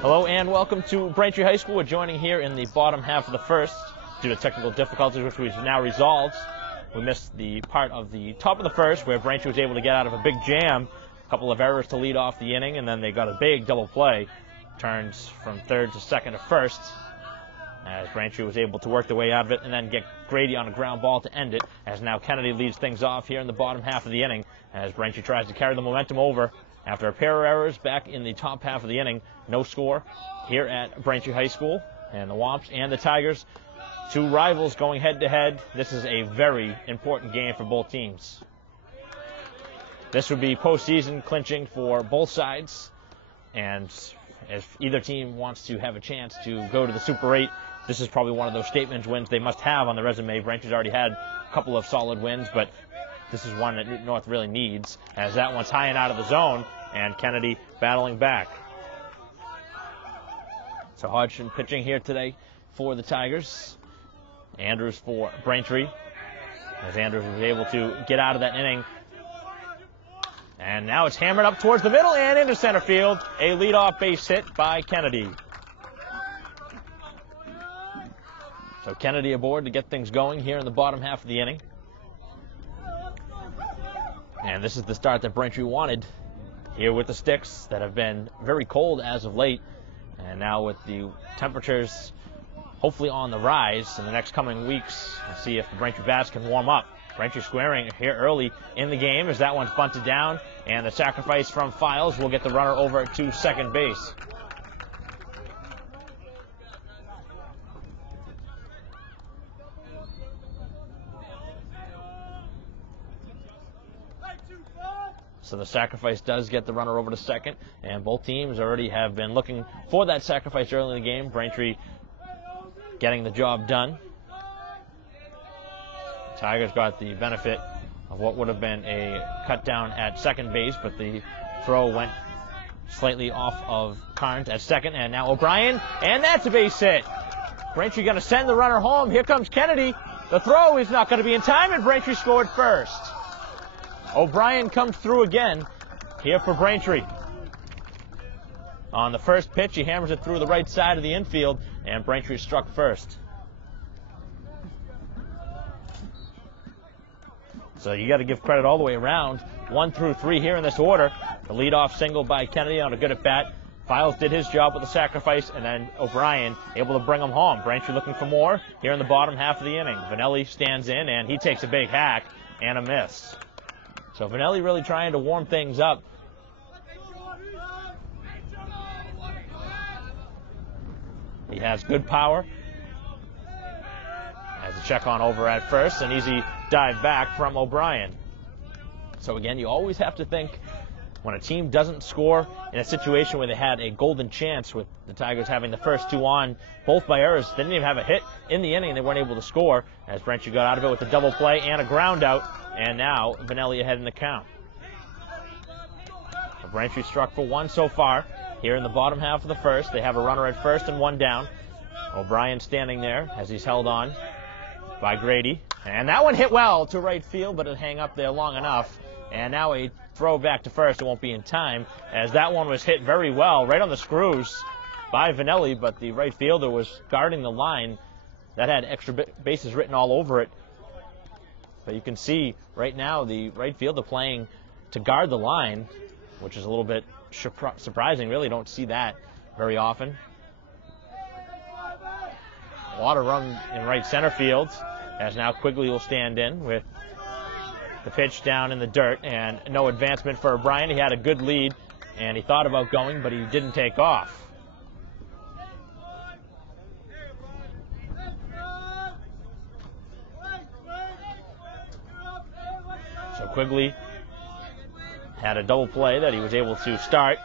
Hello and welcome to Braintree High School. We're joining here in the bottom half of the first due to technical difficulties, which we've now resolved. We missed the part of the top of the first where Braintree was able to get out of a big jam, a couple of errors to lead off the inning, and then they got a big double play. Turns from third to second to first as Braintree was able to work their way out of it and then get Grady on a ground ball to end it, as now Kennedy leads things off here in the bottom half of the inning as Braintree tries to carry the momentum over. After a pair of errors back in the top half of the inning, no score here at Braintree High School. And the Womps and the Tigers, two rivals going head-to-head. This is a very important game for both teams. This would be postseason clinching for both sides. And if either team wants to have a chance to go to the Super 8, this is probably one of those statement wins they must have on the resume. Braintree's already had a couple of solid wins, but this is one that Newton North really needs, as that one's high and out of the zone, and Kennedy battling back. So Hodgson pitching here today for the Tigers. Andrews for Braintree, as Andrews was able to get out of that inning. And now it's hammered up towards the middle and into center field. A leadoff base hit by Kennedy. So Kennedy aboard to get things going here in the bottom half of the inning. And this is the start that Braintree wanted here with the Sticks that have been very cold as of late. And now with the temperatures hopefully on the rise in the next coming weeks, we'll see if the Braintree bats can warm up. Braintree squaring here early in the game as that one's bunted down. And the sacrifice from Files will get the runner over to second base. So the sacrifice does get the runner over to second, and both teams already have been looking for that sacrifice early in the game. Braintree getting the job done. Tigers got the benefit of what would have been a cut down at second base, but the throw went slightly off of Carnes at second, and now O'Brien, and that's a base hit. Braintree going to send the runner home. Here comes Kennedy. The throw is not going to be in time, and Braintree scored first. O'Brien comes through again here for Braintree. On the first pitch, he hammers it through the right side of the infield, and Braintree struck first. So you got to give credit all the way around. 1 through 3 here in this order. The leadoff single by Kennedy on a good at bat. Files did his job with the sacrifice, and then O'Brien able to bring him home. Braintree looking for more here in the bottom half of the inning. Vanelli stands in, and he takes a big hack and a miss. So Vanelli really trying to warm things up. He has good power. Has a check on over at first, an easy dive back from O'Brien. So again, you always have to think when a team doesn't score in a situation where they had a golden chance, with the Tigers having the first two on, both by errors. They didn't even have a hit in the inning. They weren't able to score as Braintree got out of it with a double play and a ground out. And now Vanelli ahead in the count. So Braintree struck for one so far here in the bottom half of the first. They have a runner at first and one down. O'Brien standing there as he's held on by Grady. And that one hit well to right field, but it'll hang up there long enough. And now a throw back to first. It won't be in time, as that one was hit very well right on the screws by Vanelli, but the right fielder was guarding the line. That had extra bases written all over it. But you can see right now the right fielder playing to guard the line, which is a little bit surprising. Really don't see that very often. A lot of room in right center field, as now Quigley will stand in with the pitch down in the dirt, and no advancement for O'Brien. He had a good lead, and he thought about going, but he didn't take off. So Quigley had a double play that he was able to start,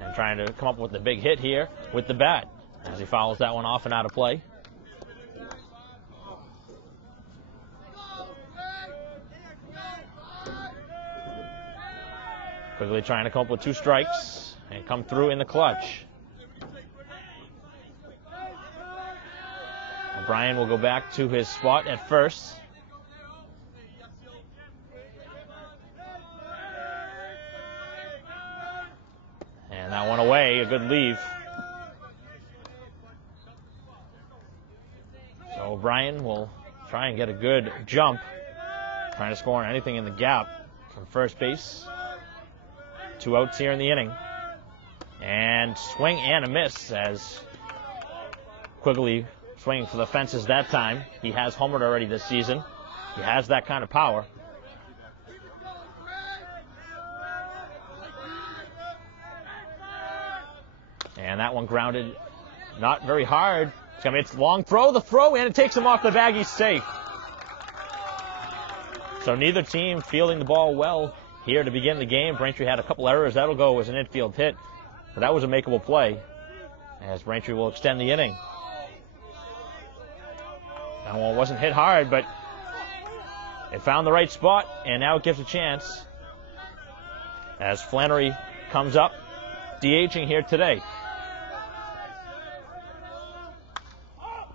and trying to come up with the big hit here with the bat as he fouls that one off and out of play. Quigley trying to come up with 2 strikes and come through in the clutch. O'Brien will go back to his spot at first. And that one away, a good leave. O'Brien will try and get a good jump, trying to score on anything in the gap from first base. 2 outs here in the inning. And swing and a miss as Quigley swinging for the fences that time. He has homered already this season. He has that kind of power. And that one grounded not very hard. It's a long throw, and it takes him off the bag. He's safe. So neither team fielding the ball well here to begin the game. Braintree had a couple errors. That'll go as an infield hit. But that was a makeable play as Braintree will extend the inning. That one wasn't hit hard, but it found the right spot, and now it gives a chance as Flannery comes up, DHing here today.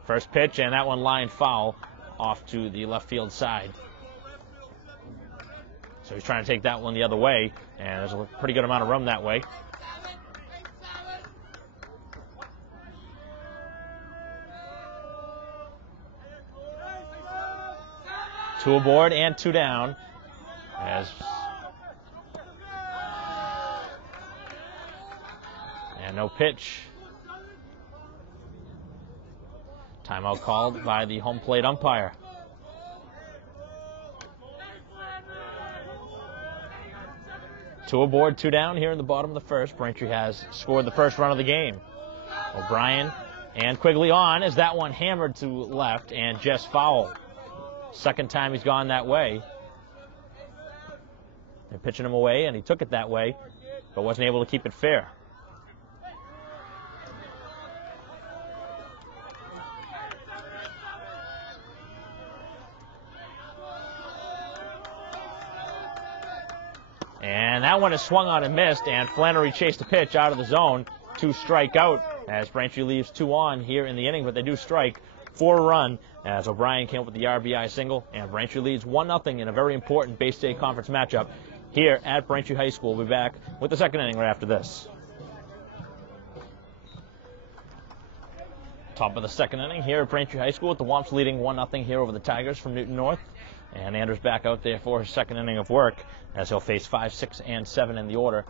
First pitch, and that one lined foul off to the left field side. So he's trying to take that one the other way, and there's a pretty good amount of room that way. Two aboard and 2 down. And no pitch. Timeout called by the home plate umpire. Two aboard, 2 down here in the bottom of the first. Braintree has scored the first run of the game. O'Brien and Quigley on as that one hammered to left and just foul. Second time he's gone that way. They're pitching him away, and he took it that way, but wasn't able to keep it fair. And that one is swung on and missed, and Flannery chased the pitch out of the zone to strike out as Braintree leaves 2 on here in the inning, but they do strike for a run as O'Brien came up with the RBI single, and Braintree leads 1-0 in a very important Bay State Conference matchup here at Braintree High School. We'll be back with the second inning right after this. Top of the second inning here at Braintree High School with the Womps leading 1-0 here over the Tigers from Newton North. And Anders back out there for his second inning of work as he'll face 5, 6, and 7 in the order.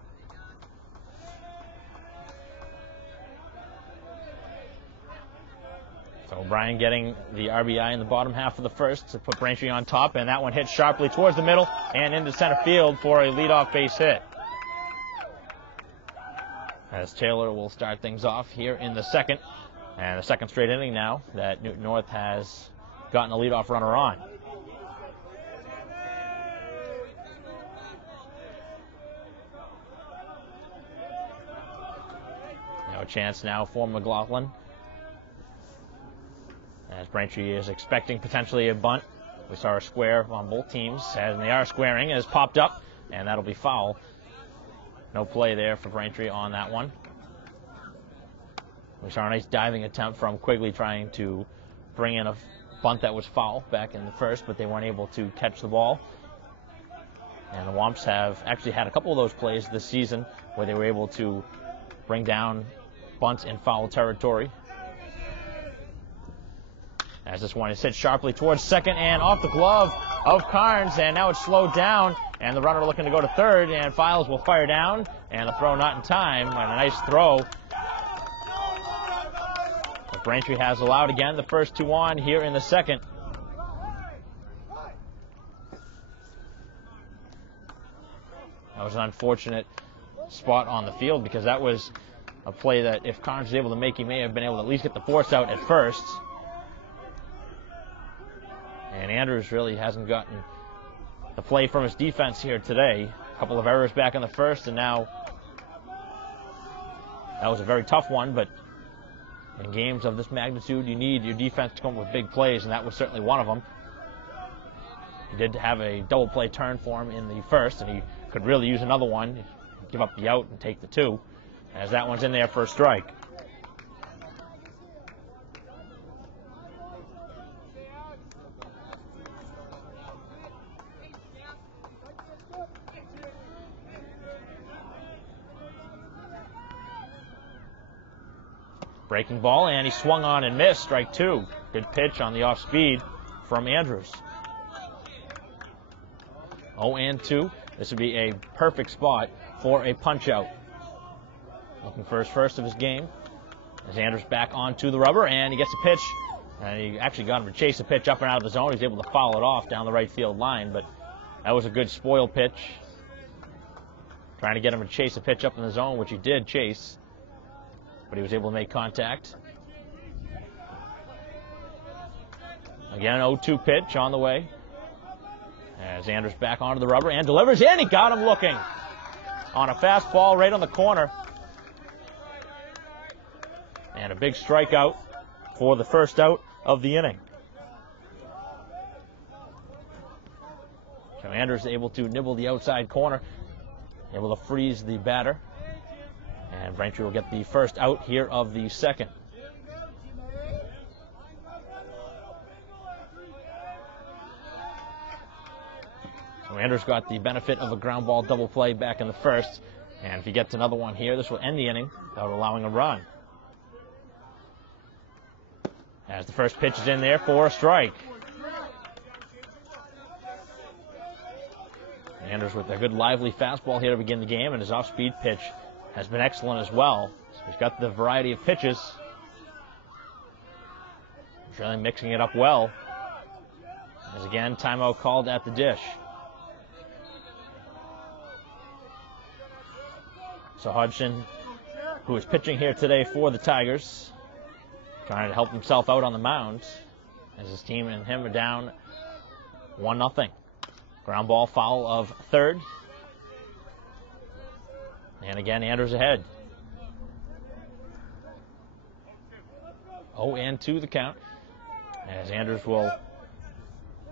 So O'Brien getting the RBI in the bottom half of the first to put Braintree on top, and that one hit sharply towards the middle and into center field for a leadoff base hit. As Taylor will start things off here in the second, and the second straight inning now that Newton North has gotten a leadoff runner on. A chance now for McLaughlin as Braintree is expecting potentially a bunt. We saw a square on both teams, and they are squaring as popped up, and that'll be foul. No play there for Braintree on that one. We saw a nice diving attempt from Quigley trying to bring in a bunt that was foul back in the first, but they weren't able to catch the ball. And the Womps have actually had a couple of those plays this season where they were able to bring down bunts in foul territory. As this one is hit sharply towards second and off the glove of Carnes, and now it's slowed down, and the runner looking to go to third, and Files will fire down, and the throw not in time, and a nice throw. But Braintree has allowed again the first 2 on here in the second. That was an unfortunate spot on the field because that was a play that if Carnes was able to make, he may have been able to at least get the force out at first. And Andrews really hasn't gotten the play from his defense here today. A couple of errors back in the first, and now that was a very tough one, but in games of this magnitude, you need your defense to come up with big plays, and that was certainly one of them. He did have a double play turn for him in the first, and he could really use another one, give up the out and take the 2, as that one's in there for a strike. Breaking ball, and he swung on and missed, strike 2. Good pitch on the off speed from Andrews. 0-2. This would be a perfect spot for a punch out. Looking for his first of his game. As Andrews back onto the rubber, and he gets a pitch. And he actually got him to chase a pitch up and out of the zone. He's able to foul it off down the right field line, but that was a good spoil pitch. Trying to get him to chase a pitch up in the zone, which he did chase, but he was able to make contact. Again, 0-2 pitch on the way. As Andrews back onto the rubber and delivers, and he got him looking on a fastball right on the corner. And a big strikeout for the first out of the inning. So Andrews able to nibble the outside corner, able to freeze the batter. And Braintree will get the first out here of the second. So Andrews got the benefit of a ground ball double play back in the first. And if he gets another one here, this will end the inning without allowing a run. As the first pitch is in there for a strike. Andrews with a good lively fastball here to begin the game, and his off-speed pitch has been excellent as well. So he's got the variety of pitches. He's really mixing it up well. As again, timeout called at the dish. So Hodgson, who is pitching here today for the Tigers, trying to help himself out on the mound as his team and him are down 1-0. Ground ball foul of third. And again, Andrews ahead. 0-2 the count. As Andrews will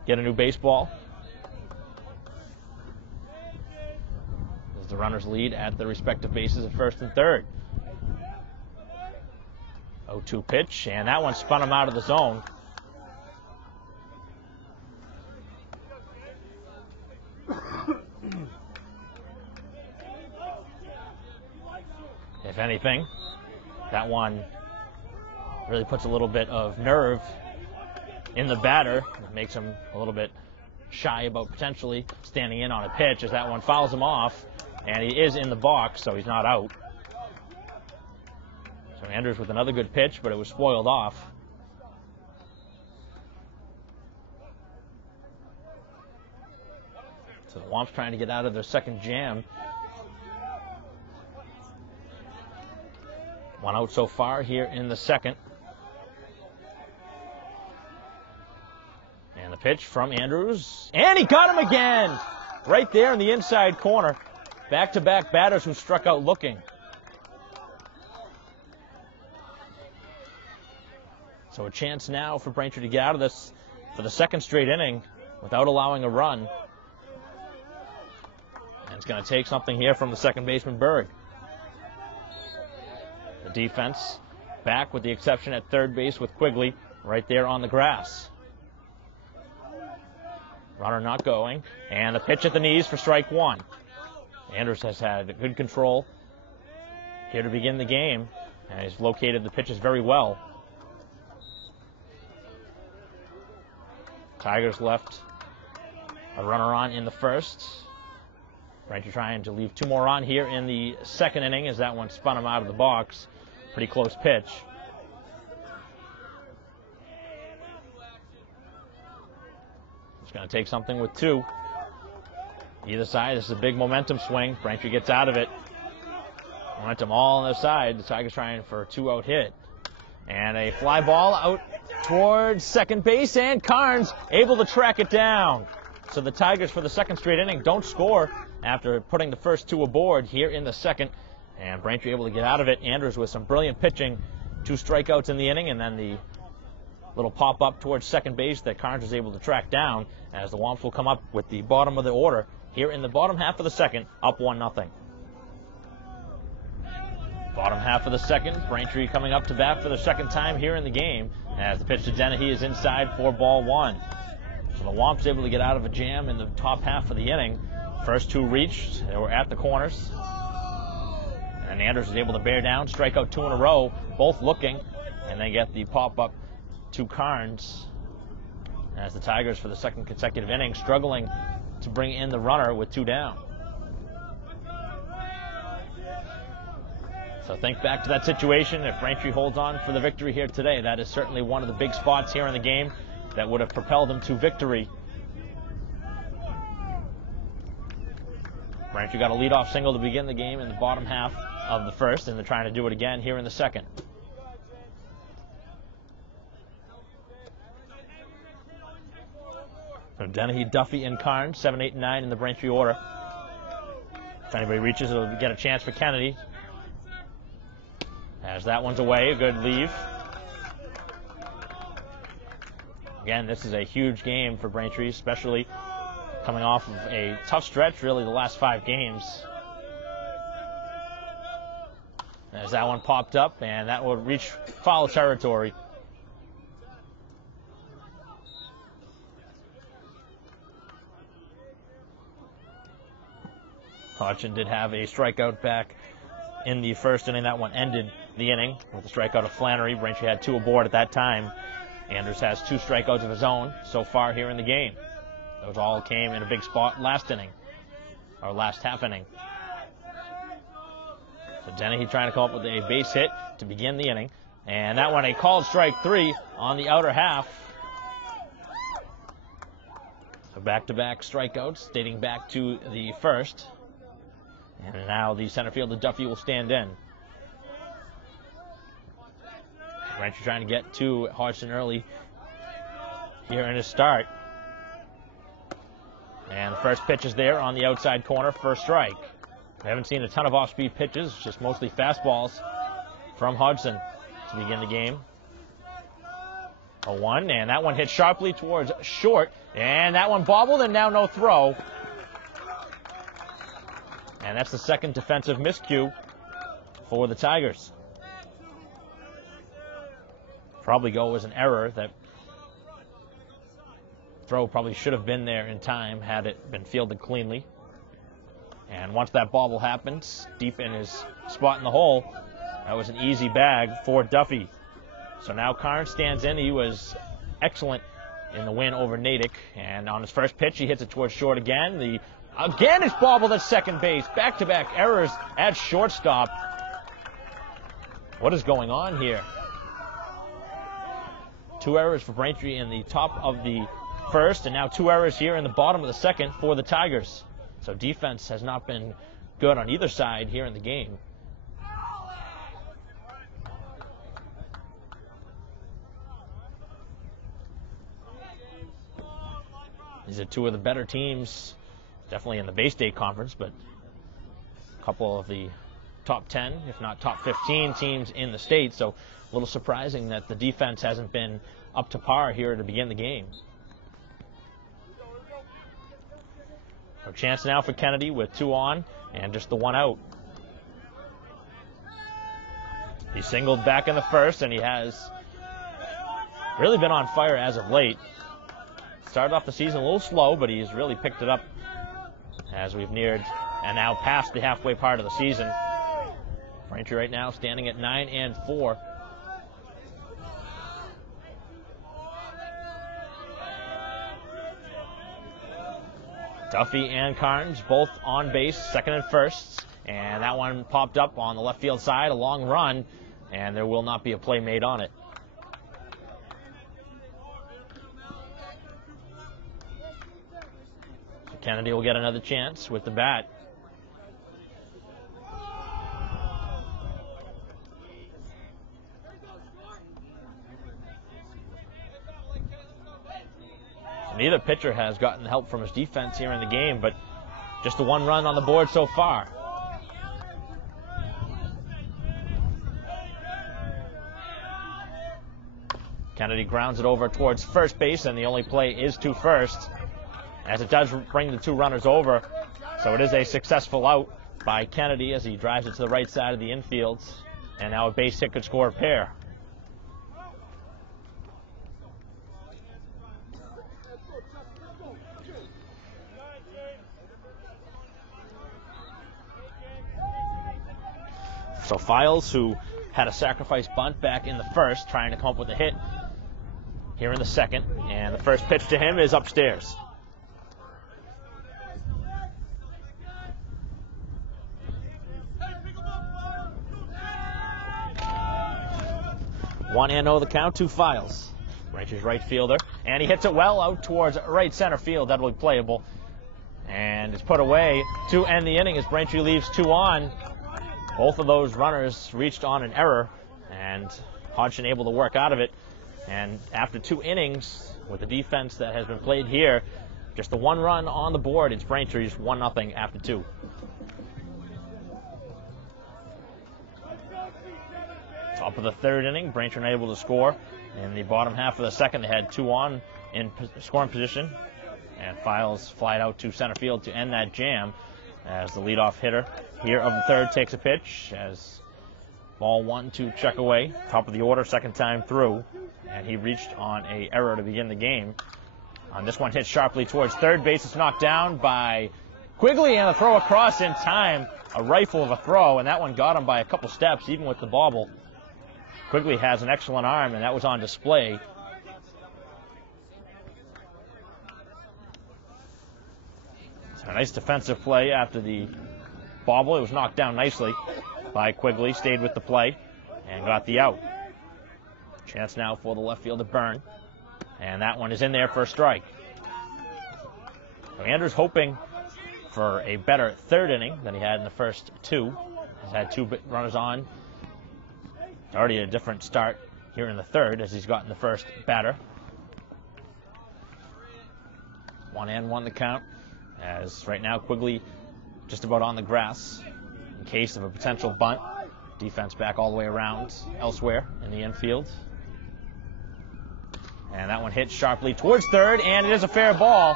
get a new baseball. As the runners lead at the respective bases of first and third. 0-2 pitch, and that one spun him out of the zone. If anything, that one really puts a little bit of nerve in the batter. It makes him a little bit shy about potentially standing in on a pitch, as that one fouls him off, and he is in the box, so he's not out. So Andrews with another good pitch, but it was spoiled off. So the Womps trying to get out of their second jam. One out so far here in the second. And the pitch from Andrews. And he got him again! Right there in the inside corner. Back-to-back batters who struck out looking. So a chance now for Braintree to get out of this for the second straight inning without allowing a run. And it's going to take something here from the second baseman, Berg. The defense back with the exception at third base with Quigley right there on the grass. Runner not going. And the pitch at the knees for strike one. Andrews has had good control here to begin the game. And he's located the pitches very well. Tigers left a runner on in the first. Braintree trying to leave two more on here in the second inning as that one spun him out of the box. Pretty close pitch. It's going to take something with two. Either side, this is a big momentum swing. Braintree gets out of it. Momentum all on their side. The Tigers trying for a two-out hit. And a fly ball out towards second base, and Carnes able to track it down. So the Tigers, for the second straight inning, don't score after putting the first two aboard here in the second. And Braintree able to get out of it. Andrews with some brilliant pitching. 2 strikeouts in the inning, and then the little pop-up towards second base that Carnes was able to track down, as the Womps will come up with the bottom of the order here in the bottom half of the second, up 1-0. Bottom half of the second, Braintree coming up to bat for the second time here in the game, as the pitch to Dennehy is inside for ball one. So the Womps able to get out of a jam in the top half of the inning. First two reached, they were at the corners. And Andrews is able to bear down, strike out 2 in a row, both looking, and they get the pop-up to Carnes, as the Tigers, for the second consecutive inning, struggling to bring in the runner with 2 down. So think back to that situation. If Braintree holds on for the victory here today, that is certainly one of the big spots here in the game that would have propelled them to victory. Braintree got a leadoff single to begin the game in the bottom half of the first, and they're trying to do it again here in the second. So Dennehy, Duffy, and Carnes, 7, 8, and 9 in the Braintree order. If anybody reaches, it'll get a chance for Kennedy. As that one's away, a good leave. Again, this is a huge game for Braintree, especially coming off of a tough stretch, really, the last 5 games. As that one popped up, and that will reach foul territory. Hodgson did have a strikeout back in the first inning. That one ended the inning with a strikeout of Flannery. Braintree had 2 aboard at that time. Anders has 2 strikeouts of his own so far here in the game. Those all came in a big spot last inning, or last half inning. So Dennehy trying to come up with a base hit to begin the inning. And that one, a called strike 3 on the outer half. So back-to-back strikeouts dating back to the first. And now the center fielder Duffy will stand in. Braintree trying to get to Hodgson early here in his start. And the first pitch is there on the outside corner for a strike. We haven't seen a ton of off-speed pitches, just mostly fastballs from Hodgson to begin the game. 0-1, and that one hit sharply towards short, and that one bobbled, and now no throw. And that's the second defensive miscue for the Tigers. Probably go as an error. That throw probably should have been there in time had it been fielded cleanly. And once that bobble happened, deep in his spot in the hole, that was an easy bag for Duffy. So now Carnes stands in. He was excellent in the win over Natick. And on his first pitch, he hits it towards short again. Again, it's bobbled at second base. Back-to-back errors at shortstop. What is going on here? 2 errors for Braintree in the top of the first, and now 2 errors here in the bottom of the second for the Tigers. So defense has not been good on either side here in the game. These are 2 of the better teams, definitely in the Bay State Conference, but a couple of the top 10, if not top 15 teams in the state. So a little surprising that the defense hasn't been up to par here to begin the game. A chance now for Kennedy with 2 on and just the 1 out. He singled back in the first, and he has really been on fire as of late. Started off the season a little slow, but he's really picked it up as we've neared and now past the halfway part of the season. Braintree right now standing at 9-4. Duffy and Carnes both on base, second and first, and that one popped up on the left field side, a long run, and there will not be a play made on it. So Kennedy will get another chance with the bat. Neither pitcher has gotten help from his defense here in the game, but just the 1 run on the board so far. Kennedy grounds it over towards first base, and the only play is to first, as it does bring the 2 runners over. So it is a successful out by Kennedy as he drives it to the right side of the infield, and now a base hit could score a pair. So Files, who had a sacrifice bunt back in the first, trying to come up with a hit here in the second, and the first pitch to him is upstairs. One and oh the count, 2 files. Braintree's right fielder, and he hits it well out towards right center field. That will be playable, and it's put away to end the inning as Braintree leaves 2 on. Both of those runners reached on an error, and Hodgson able to work out of it. And after 2 innings, with the defense that has been played here, just the 1 run on the board. It's Braintree's 1-0 after 2. Top of the 3rd inning, Braintree unable to score. In the bottom half of the 2nd, they had 2 on in scoring position, and Files flied out to center field to end that jam as the leadoff hitter here of the 3rd takes a pitch as ball 1 to check away. Top of the order, 2nd time through, and he reached on a error to begin the game. On this one, hit sharply towards 3rd base. It's knocked down by Quigley, and a throw across in time. A rifle of a throw, and that one got him by a couple steps, even with the bobble. Quigley has an excellent arm, and that was on display. So a nice defensive play after the bobble. It was knocked down nicely by Quigley, stayed with the play, and got the out. Chance now for the left fielder, Byrne, and that one is in there for a strike. So Andrews hoping for a better 3rd inning than he had in the first 2. He's had 2 runners on. Already a different start here in the 3rd as he's gotten the first batter. 1-1 the count, as right now Quigley just about on the grass in case of a potential bunt. Defense back all the way around elsewhere in the infield. And that one hit sharply towards 3rd, and it is a fair ball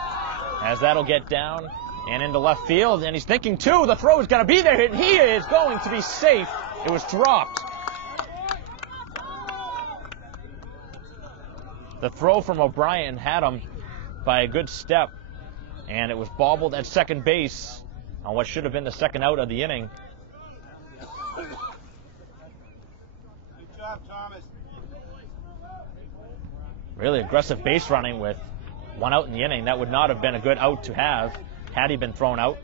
as that'll get down and into left field. And he's thinking too, the throw is going to be there, and he is going to be safe. It was dropped. The throw from O'Brien had him by a good step, and it was bobbled at 2nd base on what should have been the 2nd out of the inning. Good job, Thomas. Really aggressive base running with 1 out in the inning. That would not have been a good out to have had he been thrown out.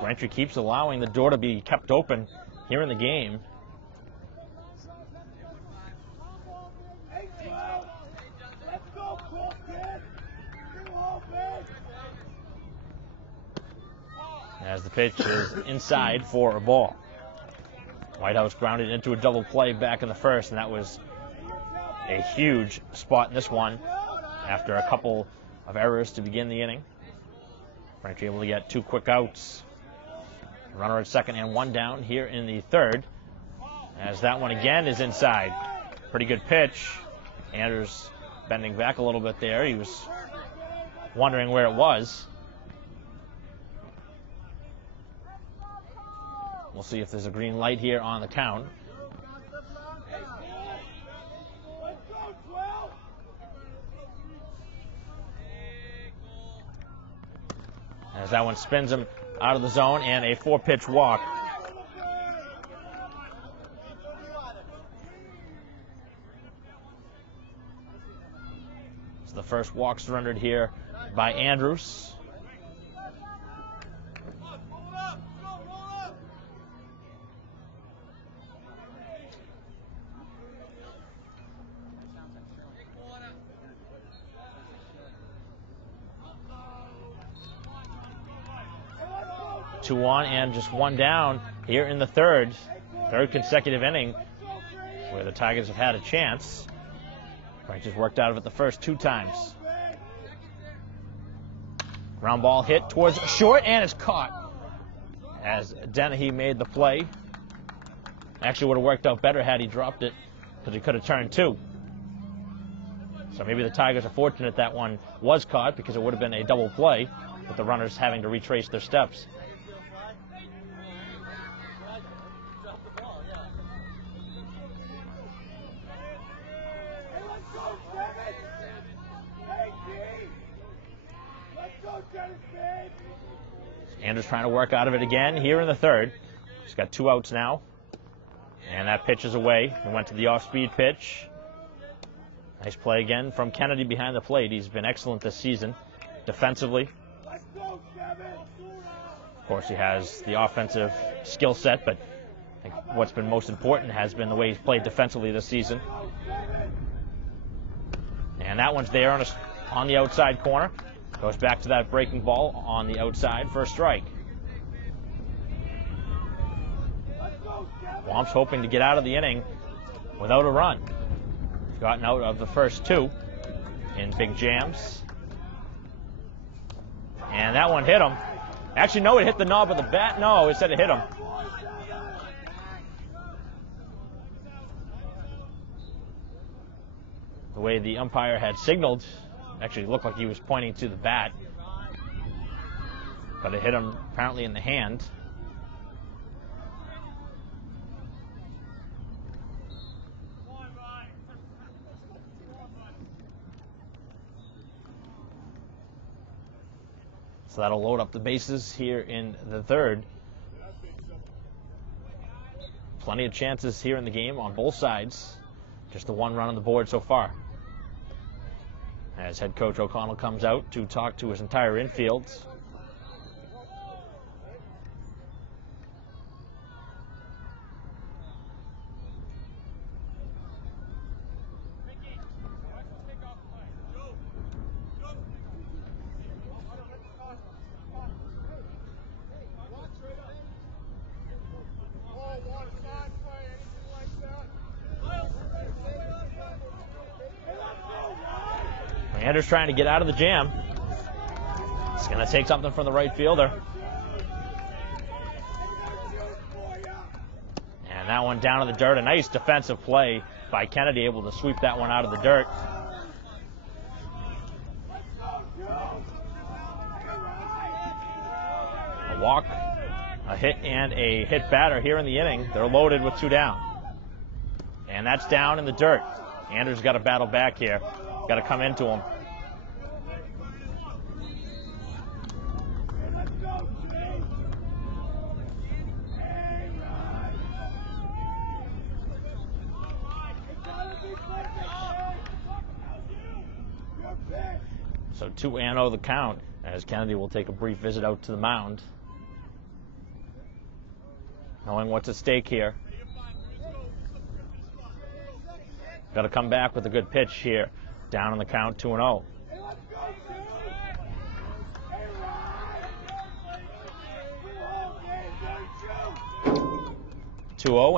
Braintree keeps allowing the door to be kept open here in the game. As the pitch is inside for a ball. Whitehouse grounded into a double play back in the 1st, and that was a huge spot in this one after a couple of errors to begin the inning. Braintree able to get 2 quick outs. Runner at 2nd and 1 down here in the 3rd, as that one again is inside. Pretty good pitch. Andrews bending back a little bit there. He was wondering where it was. We'll see if there's a green light here on the count. As that one spins him out of the zone, and a 4-pitch walk. So the first walk surrendered here by Andrews. Two on and just 1 down here in the 3rd consecutive inning where the Tigers have had a chance. Frank just worked out of it the first 2 times. Ground ball hit towards short, and it's caught as Dennehy made the play. Actually would have worked out better had he dropped it, because he could have turned 2. So maybe the Tigers are fortunate that one was caught, because it would have been a double play with the runners having to retrace their steps. Andrews trying to work out of it again here in the 3rd. He's got 2 outs now. And that pitch is away. He went to the off-speed pitch. Nice play again from Kennedy behind the plate. He's been excellent this season defensively. Of course, he has the offensive skill set, but I think what's been most important has been the way he's played defensively this season. And that one's there on the outside corner. Goes back to that breaking ball on the outside for a strike. Womp's hoping to get out of the inning without a run. He's gotten out of the first two in big jams. And that one hit him. Actually, no, it hit the knob of the bat. No, it said it hit him. The way the umpire had signaled, actually looked like he was pointing to the bat. But it hit him apparently in the hand. So that'll load up the bases here in the third. Plenty of chances here in the game on both sides. Just the one run on the board so far. As head coach O'Connell comes out to talk to his entire infield. Anders trying to get out of the jam. It's going to take something from the right fielder. And that one down in the dirt. A nice defensive play by Kennedy, able to sweep that one out of the dirt. A walk, a hit, and a hit batter here in the inning. They're loaded with two down. And that's down in the dirt. Anders got to battle back here. Got to come into him. So 2-0 the count, as Kennedy will take a brief visit out to the mound. Knowing what's at stake here. Got to come back with a good pitch here. Down on the count, 2-0.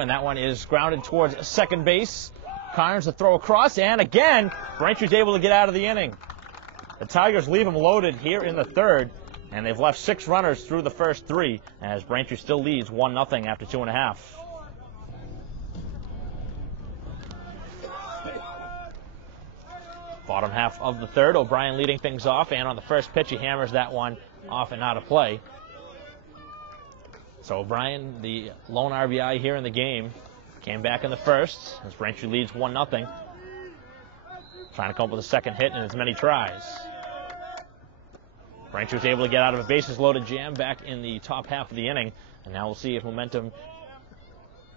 And that one is grounded towards second base. Carnes to throw across, and again, Braintree's able to get out of the inning. The Tigers leave him loaded here in the third, and they've left 6 runners through the first 3, as Braintree still leads 1-0 after 2.5. Bottom half of the third, O'Brien leading things off, and on the first pitch, he hammers that one off and out of play. So O'Brien, the lone RBI here in the game, came back in the first, as Braintree leads 1-0. Trying to come up with a second hit in as many tries. Braintree was able to get out of a bases-loaded jam back in the top half of the inning, and now we'll see if momentum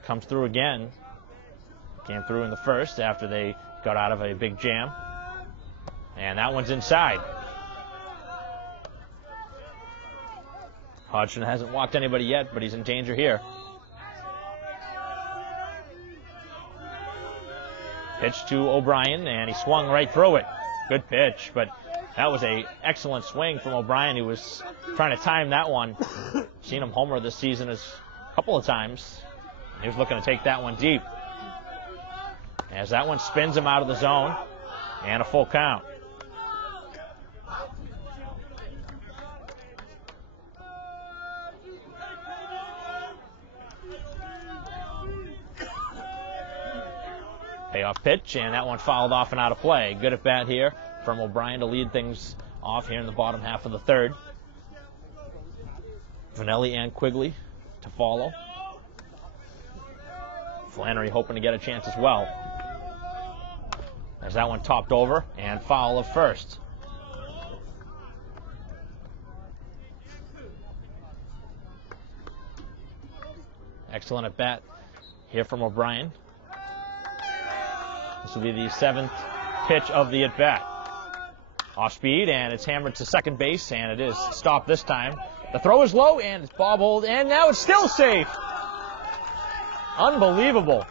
comes through again. Came through in the first after they got out of a big jam. And that one's inside. Hodgson hasn't walked anybody yet, but he's in danger here. Pitch to O'Brien, and he swung right through it. Good pitch, but that was an excellent swing from O'Brien, who was trying to time that one. Seen him homer this season a couple of times. He was looking to take that one deep. As that one spins him out of the zone, and a full count. Payoff pitch, and that one fouled off and out of play. Good at bat here from O'Brien to lead things off here in the bottom half of the third. Vanelli and Quigley to follow. Flannery hoping to get a chance as well. As that one topped over, and foul of first. Excellent at bat here from O'Brien. This will be the 7th pitch of the at-bat. Off speed, and it's hammered to second base, and it is stopped this time. The throw is low, and it's bobbled, and now it's still safe. Unbelievable.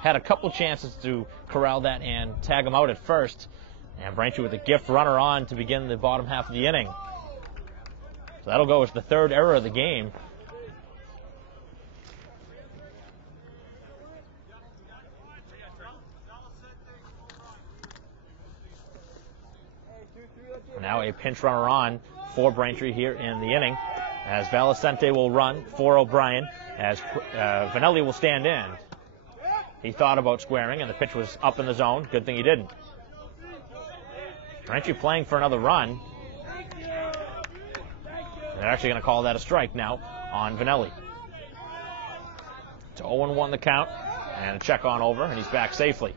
Had a couple chances to corral that and tag him out at first. And Braintree with a gift runner on to begin the bottom half of the inning. So that'll go as the 3rd error of the game. Now a pinch runner on for Braintree here in the inning, as Valicente will run for O'Brien, as Vanelli will stand in. He thought about squaring, and the pitch was up in the zone. Good thing he didn't. Braintree playing for another run. They're actually going to call that a strike now on Vanelli. It's 0-1 the count, and a check on over, and he's back safely.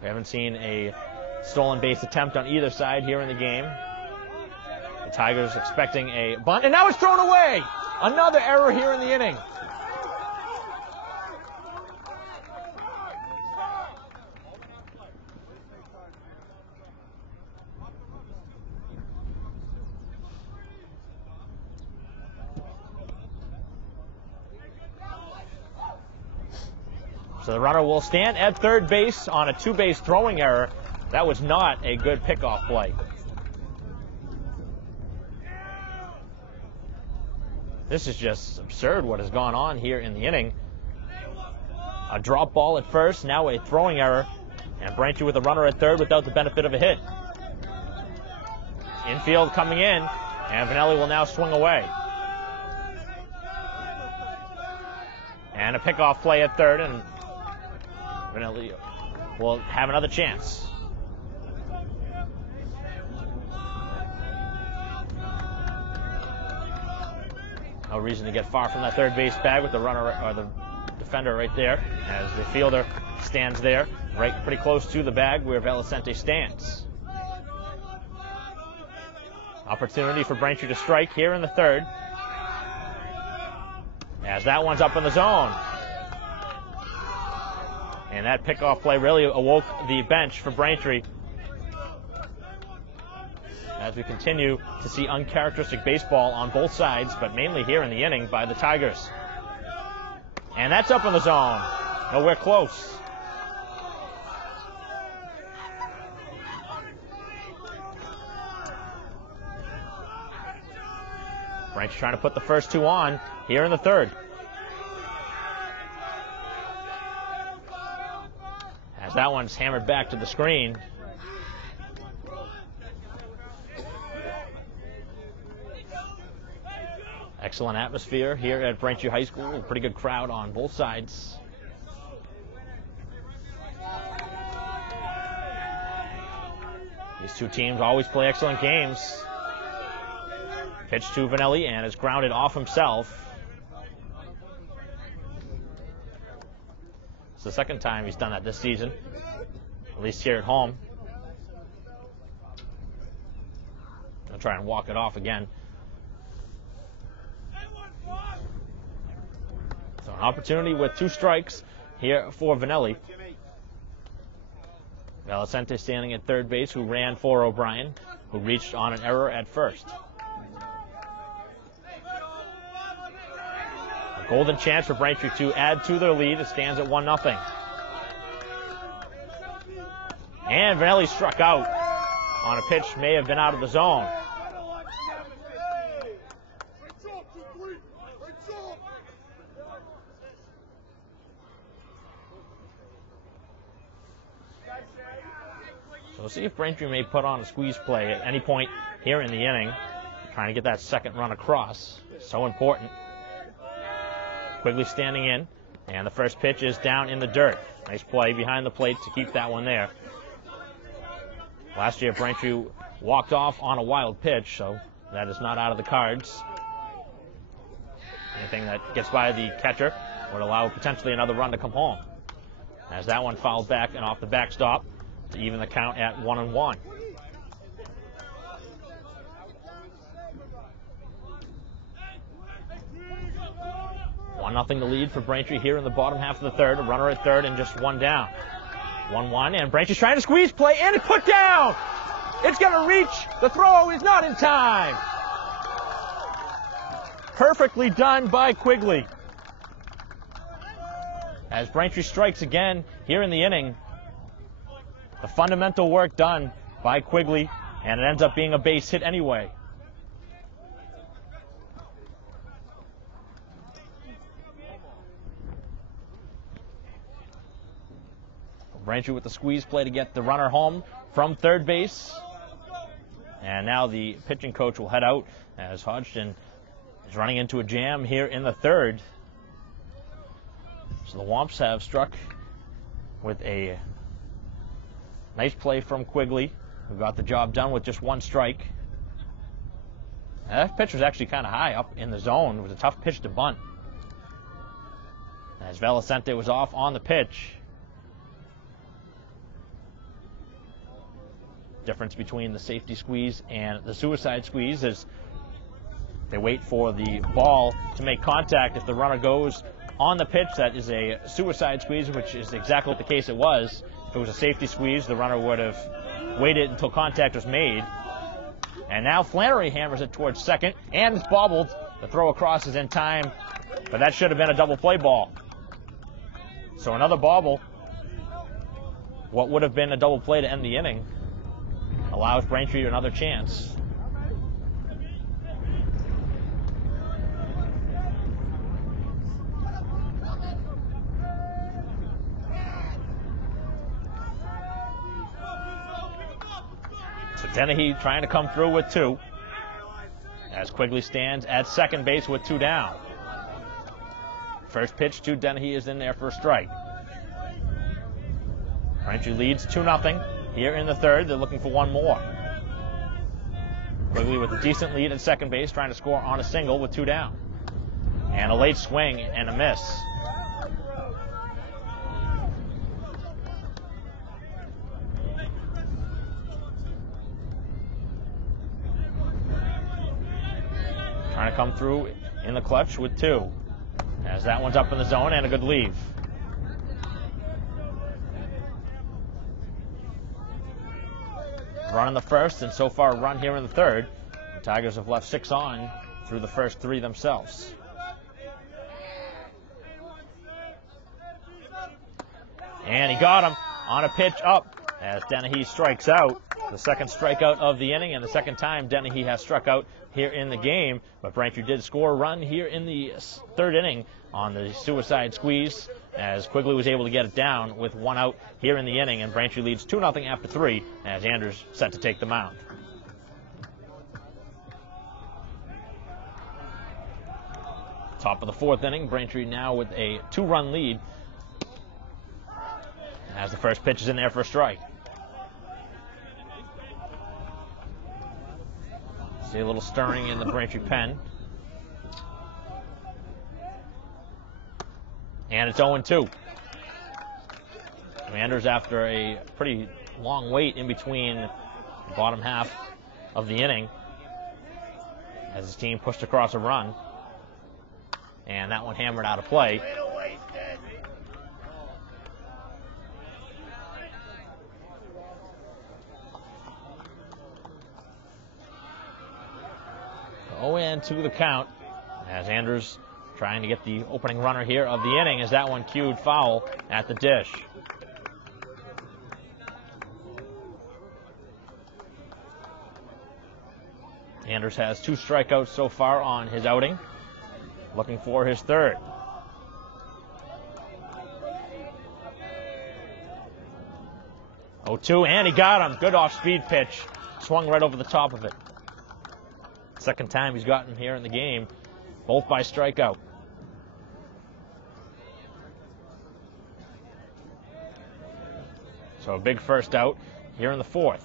We haven't seen a stolen base attempt on either side here in the game. The Tigers expecting a bunt, and now it's thrown away! Another error here in the inning. So the runner will stand at third base on a 2-base throwing error. That was not a good pickoff play. This is just absurd what has gone on here in the inning. A drop ball at first, now a throwing error, and Braintree with a runner at third without the benefit of a hit. Infield coming in, and Vanelli will now swing away. And a pickoff play at third, and Vanelli will have another chance. No reason to get far from that third base bag with the runner or the defender right there, as the fielder stands there, right pretty close to the bag where Valicente stands. Opportunity for Braintree to strike here in the 3rd, as that one's up in the zone. And that pickoff play really awoke the bench for Braintree, as we continue to see uncharacteristic baseball on both sides, but mainly here in the inning by the Tigers. And that's up in the zone. Nowhere close. Braintree trying to put the first 2 on here in the 3rd. As that one's hammered back to the screen. Excellent atmosphere here at Braintree High School. A pretty good crowd on both sides. These two teams always play excellent games. Pitch to Vanelli, and is grounded off himself. It's the 2nd time he's done that this season, at least here at home. I'll try and walk it off again. So an opportunity with 2 strikes here for Vanelli. Valicente standing at third base, who ran for O'Brien, who reached on an error at first. A golden chance for Braintree to add to their lead. It stands at 1-0. And Vanelli struck out on a pitch may have been out of the zone. So we'll see if Braintree may put on a squeeze play at any point here in the inning, trying to get that second run across. So important. Quigley standing in, and the first pitch is down in the dirt. Nice play behind the plate to keep that one there. Last year, Braintree walked off on a wild pitch, so that is not out of the cards. Anything that gets by the catcher would allow potentially another run to come home, as that one fouled back and off the backstop to even the count at 1-1. 1-0 the lead for Braintree here in the bottom half of the third. A runner at third and just one down. 1-1, and Braintree's trying to squeeze play, and it's put down! It's going to reach. The throw is not in time. Perfectly done by Quigley. As Braintree strikes again here in the inning, the fundamental work done by Quigley, and it ends up being a base hit anyway. Braintree with the squeeze play to get the runner home from third base. And now the pitching coach will head out as Hodgson is running into a jam here in the third. So the Womps have struck with a nice play from Quigley, who got the job done with just one strike. And that pitch was actually kind of high up in the zone. It was a tough pitch to bunt. As Velicente was off on the pitch. Difference between the safety squeeze and the suicide squeeze is they wait for the ball to make contact. If the runner goes on the pitch, that is a suicide squeeze, which is exactly what the case it was. If it was a safety squeeze, the runner would have waited until contact was made. And now Flannery hammers it towards second, and it's bobbled. The throw across is in time, but that should have been a double play ball. So another bobble. What would have been a double play to end the inning allows Braintree another chance. So Dennehy trying to come through with two, as Quigley stands at second base with two down. First pitch to Dennehy is in there for a strike. Braintree leads 2-0. Here in the third, they're looking for one more. Quigley with a decent lead at second base, trying to score on a single with two down. And a late swing and a miss. Trying to come through in the clutch with two. As that one's up in the zone and a good leave. Run in the first, and so far a run here in the third. The Tigers have left 6 on through the first 3 themselves. And he got him on a pitch up as Dennehy strikes out. The second strikeout of the inning, and the second time Dennehy has struck out here in the game. But Braintree did score a run here in the third inning on the suicide squeeze, as Quigley was able to get it down with 1 out here in the inning, and Braintree leads 2-0 after 3 as Anders set to take the mound. Top of the 4th inning, Braintree now with a 2-run lead as the first pitch is in there for a strike. See a little stirring in the Braintree pen. And it's 0-2. Anders, after a pretty long wait in between the bottom half of the inning, as his team pushed across a run. And that one hammered out of play. To the count as Anders trying to get the opening runner here of the inning, as that one cued foul at the dish. Anders has 2 strikeouts so far on his outing, looking for his third. Oh, 2, and he got him. Good off-speed pitch. Swung right over the top of it. Second time he's gotten here in the game, both by strikeout. So a big first out here in the 4th.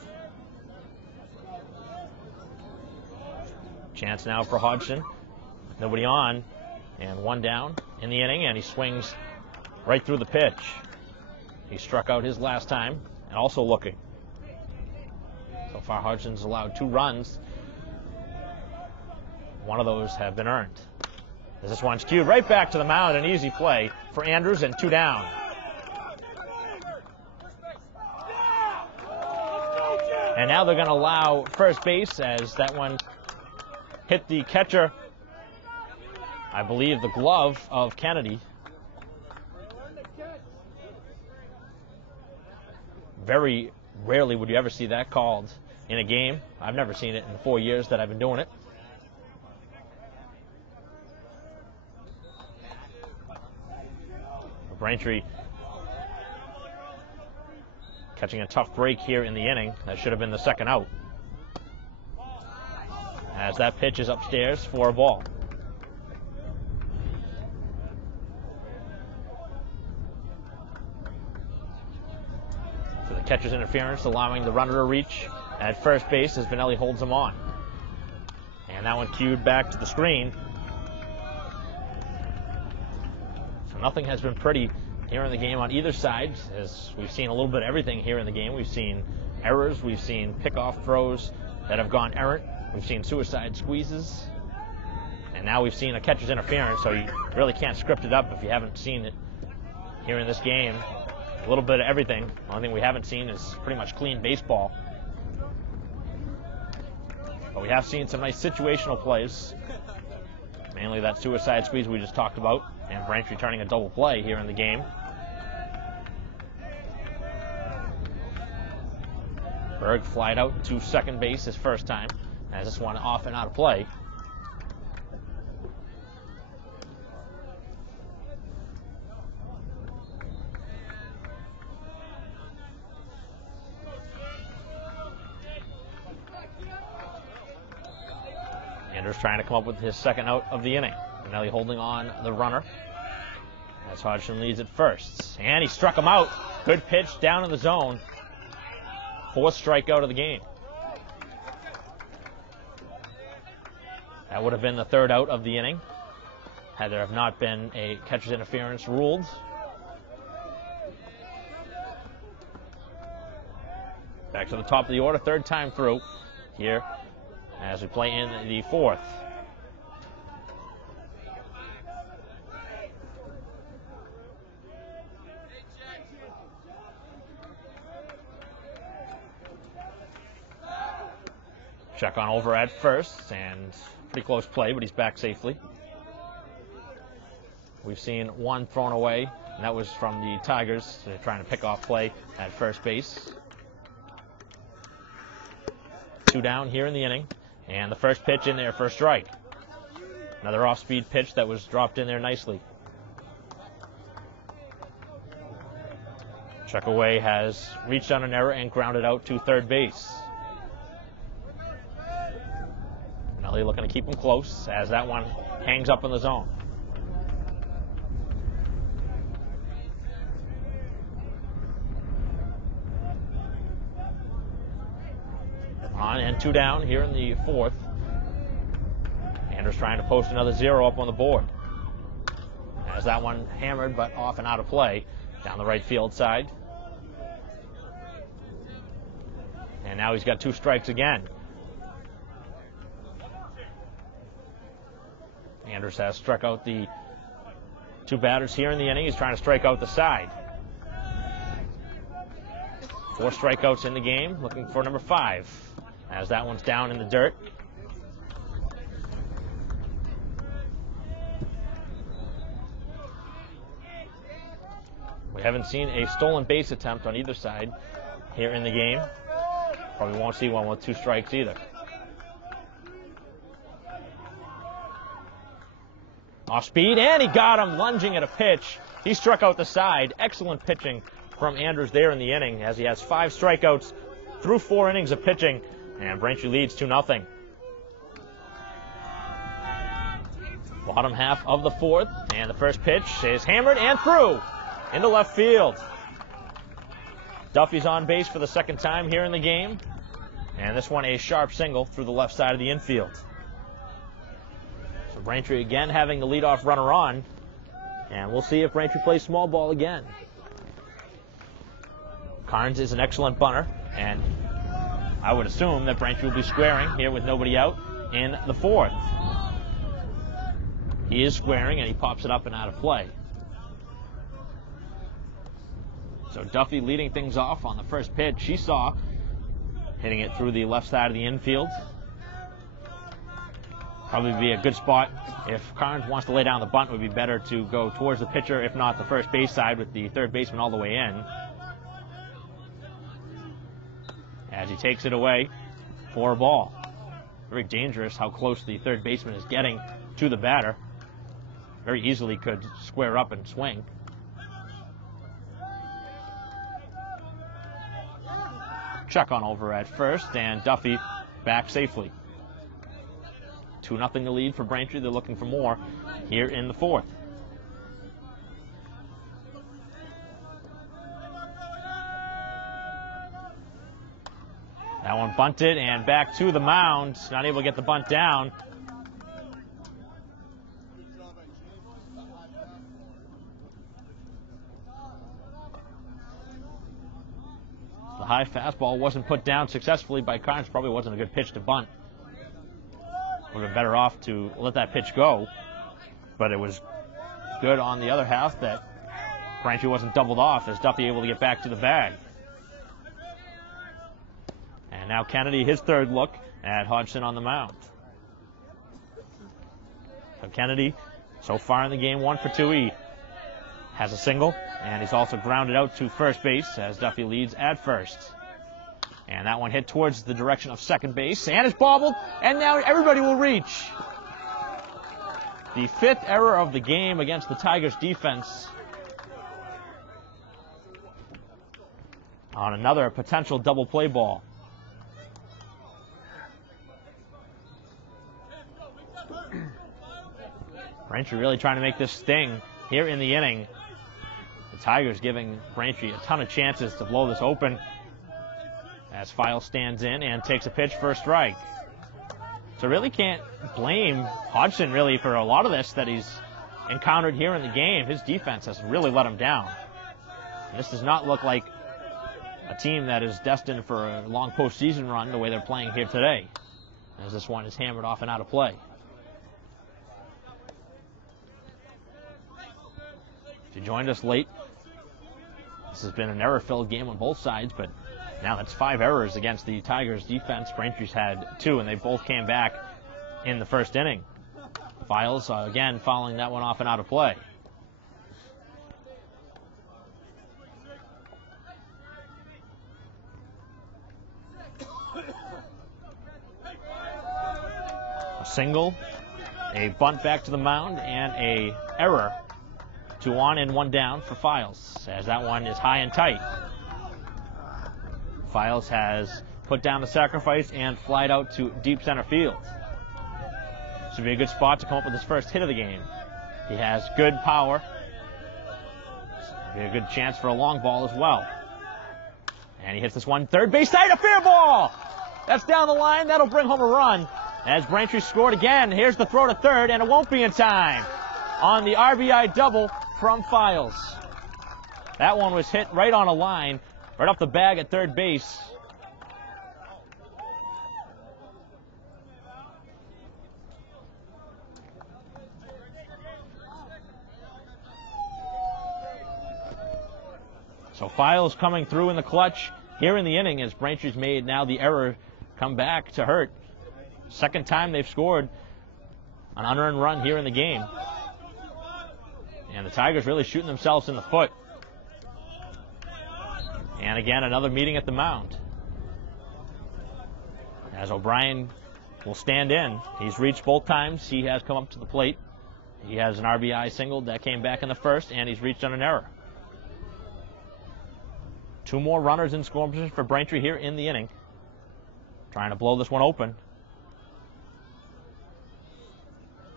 Chance now for Hodgson. Nobody on, and 1 down in the inning, and he swings right through the pitch. He struck out his last time, and also looking. So far, Hodgson's allowed 2 runs. One of those have been earned. As this one's cued right back to the mound, an easy play for Andrews, and 2 down. And now they're going to allow first base as that one hit the catcher, I believe the glove of Kennedy. Very rarely would you ever see that called in a game. I've never seen it in the 4 years that I've been doing it. Braintree catching a tough break here in the inning. That should have been the second out. As that pitch is upstairs for a ball. So the catcher's interference allowing the runner to reach at first base as Benelli holds him on. And that one cued back to the screen. So nothing has been pretty here in the game on either side, as we've seen a little bit of everything here in the game. We've seen errors, we've seen pickoff throws that have gone errant, we've seen suicide squeezes, and now we've seen a catcher's interference, so you really can't script it up if you haven't seen it here in this game. A little bit of everything. The only thing we haven't seen is pretty much clean baseball. But we have seen some nice situational plays, mainly that suicide squeeze we just talked about, and Braintree turning a double play here in the game. Berg flied out to second base his first time, as this one off and out of play. Anders trying to come up with his second out of the inning. Benelli holding on the runner as Hodgson leads at first. And he struck him out. Good pitch down in the zone. 4th strikeout of the game. That would have been the 3rd out of the inning had there have not been a catcher's interference ruled. Back to the top of the order, 3rd time through here as we play in the 4th. Check on over at first, and pretty close play, but he's back safely. We've seen one thrown away, and that was from the Tigers. They're trying to pick off play at first base. 2 down here in the inning, and the first pitch in there for a strike. Another off-speed pitch that was dropped in there nicely. Checkaway has reached on an error and grounded out to third base. Benelli looking to keep him close as that one hangs up in the zone. On and 2 down here in the 4th. Anders trying to post another 0 up on the board. As that one hammered but off and out of play down the right field side. And now he's got 2 strikes again. Anders has struck out the 2 batters here in the inning. He's trying to strike out the side. 4 strikeouts in the game, looking for number 5. As that one's down in the dirt. We haven't seen a stolen base attempt on either side here in the game. Probably won't see one with 2 strikes either. Off speed, and he got him lunging at a pitch. He struck out the side. Excellent pitching from Andrews there in the inning, as he has 5 strikeouts through 4 innings of pitching, and Braintree leads 2-0. Bottom half of the 4th, and the first pitch is hammered and through into left field. Duffy's on base for the 2nd time here in the game, and this one a sharp single through the left side of the infield. So Braintree again having the leadoff runner on, and we'll see if Braintree plays small ball again. Carnes is an excellent bunter, and I would assume that Braintree will be squaring here with nobody out in the 4th. He is squaring, and he pops it up and out of play. So Duffy leading things off on the first pitch. She saw hitting it through the left side of the infield. Probably be a good spot. If Carnes wants to lay down the bunt, it would be better to go towards the pitcher, if not the first base side, with the third baseman all the way in. As he takes it away for a ball. Very dangerous how close the third baseman is getting to the batter. Very easily could square up and swing. Check on over at first, and Duffy back safely. 2-0 the lead for Braintree. They're looking for more here in the fourth. That one bunted and back to the mound. Not able to get the bunt down. The high fastball wasn't put down successfully by Carnes. Probably wasn't a good pitch to bunt. Would have been better off to let that pitch go. But it was good on the other half that Braintree wasn't doubled off, as Duffy able to get back to the bag. And now Kennedy, his third look at Hodgson on the mound. So Kennedy, so far in the game, 1 for 2. He has a single, and he's also grounded out to first base as Duffy leads at first. And that one hit towards the direction of second base, and it's bobbled, and now everybody will reach. The 5th error of the game against the Tigers defense on another potential double play ball. Braintree really trying to make this sting here in the inning. The Tigers giving Braintree a ton of chances to blow this open, as Files stands in and takes a pitch for a strike. So really can't blame Hodgson really for a lot of this that he's encountered here in the game. His defense has really let him down. And this does not look like a team that is destined for a long postseason run the way they're playing here today, as this one is hammered off and out of play. If you joined us late, this has been an error-filled game on both sides, but now that's 5 errors against the Tigers defense. Braintree's had 2, and they both came back in the first inning. Files, again, following that one off and out of play. A single, a bunt back to the mound, and a error. 2 on and 1 down for Files, as that one is high and tight. Files has put down the sacrifice and flied out to deep center field. This would be a good spot to come up with his first hit of the game. He has good power. Be a good chance for a long ball as well. And he hits this one third base side, a fair ball! That's down the line. That'll bring home a run. As Braintree scored again, here's the throw to third, and it won't be in time on the RBI double from Files. That one was hit right on a line, right up the bag at third base. So Files coming through in the clutch here in the inning, as Braintree's made now the error come back to hurt. Second time they've scored an unearned run here in the game. And the Tigers really shooting themselves in the foot. And again, another meeting at the mound, as O'Brien will stand in. He's reached both times. He has come up to the plate. He has an RBI single that came back in the first, and he's reached on an error. 2 more runners in scoring position for Braintree here in the inning, trying to blow this one open.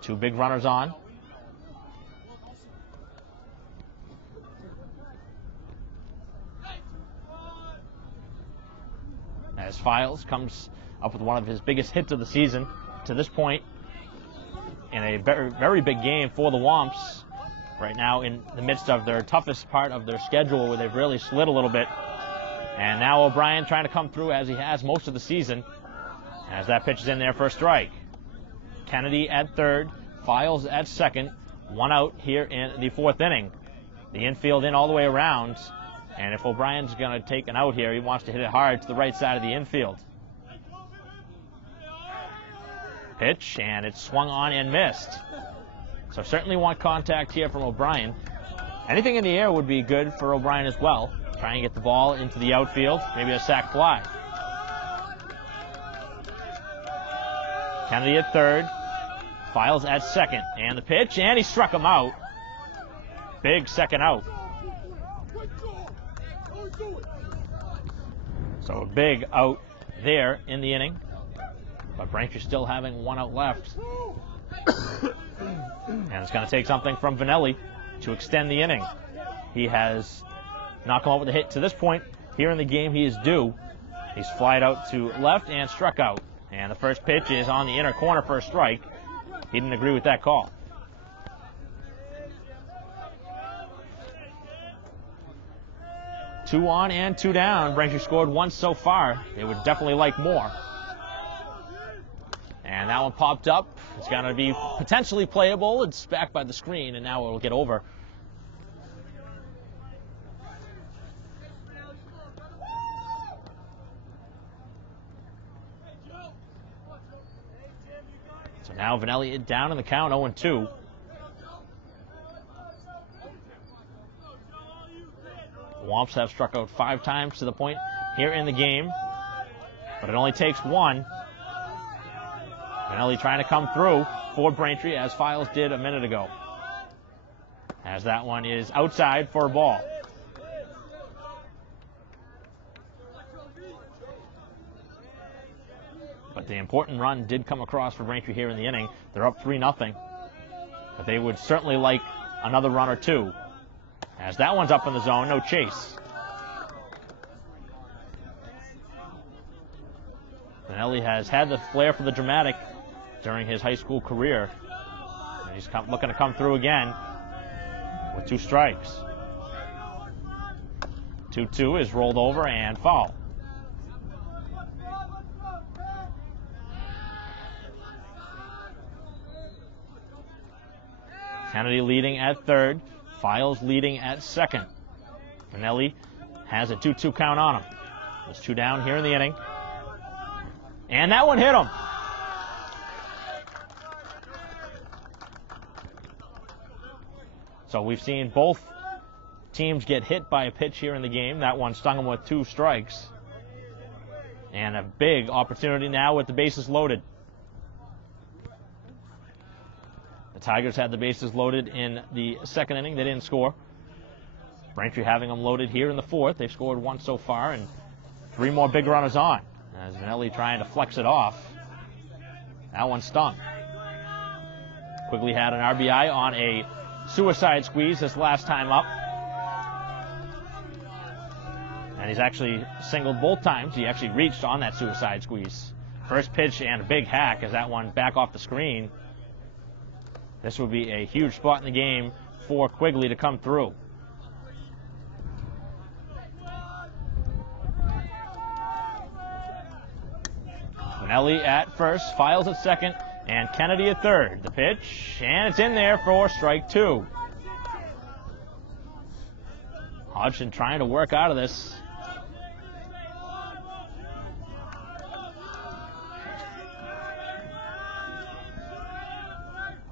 2 big runners on. As Files comes up with one of his biggest hits of the season to this point, in a very, very big game for the Womps, right now in the midst of their toughest part of their schedule, where they've really slid a little bit. And now O'Brien trying to come through as he has most of the season, as that pitch is in there for a strike. Kennedy at third, Files at second. 1 out here in the 4th inning. The infield in all the way around. And if O'Brien's going to take an out here, he wants to hit it hard to the right side of the infield. Pitch, and it's swung on and missed. So certainly want contact here from O'Brien. Anything in the air would be good for O'Brien as well. Try and get the ball into the outfield, maybe a sac fly. Kennedy at third. Files at second. And the pitch, and he struck him out. Big second out. So a big out there in the inning. But Braintree still having 1 out left. And it's going to take something from Vanelli to extend the inning. He has not come up with a hit to this point. Here in the game, he is due. He's flied out to left and struck out. And the first pitch is on the inner corner for a strike. He didn't agree with that call. Two on and 2 down. Braintree scored once so far. They would definitely like more. And that one popped up. It's going to be potentially playable. It's back by the screen, and now it'll get over. So now Vanelli down in the count, 0-2. The Womps have struck out 5 times to the point here in the game, but it only takes 1. Vanelli trying to come through for Braintree, as Files did a minute ago. As that one is outside for a ball. But the important run did come across for Braintree here in the inning. They're up 3-0. But they would certainly like another run or 2. As that one's up in the zone, no chase. Vanelli has had the flair for the dramatic during his high school career. And he's looking to come through again with 2 strikes. 2-2 is rolled over and foul. Kennedy leading at third. Files leading at second. Vanelli has a 2-2 count on him. There's 2 down here in the inning. And that one hit him. So we've seen both teams get hit by a pitch here in the game. That one stung him with 2 strikes. And a big opportunity now with the bases loaded. The Tigers had the bases loaded in the 2nd inning. They didn't score. Braintree having them loaded here in the 4th. They've scored 1 so far, and 3 more big runners on. As Vanelli trying to flex it off. That one stung. Quigley had an RBI on a suicide squeeze this last time up. And he's actually singled both times. He actually reached on that suicide squeeze. First pitch and a big hack as that one back off the screen. This would be a huge spot in the game for Quigley to come through. Vanelli at first, Files at second, and Kennedy at third. The pitch, and it's in there for strike 2. Hodgson trying to work out of this.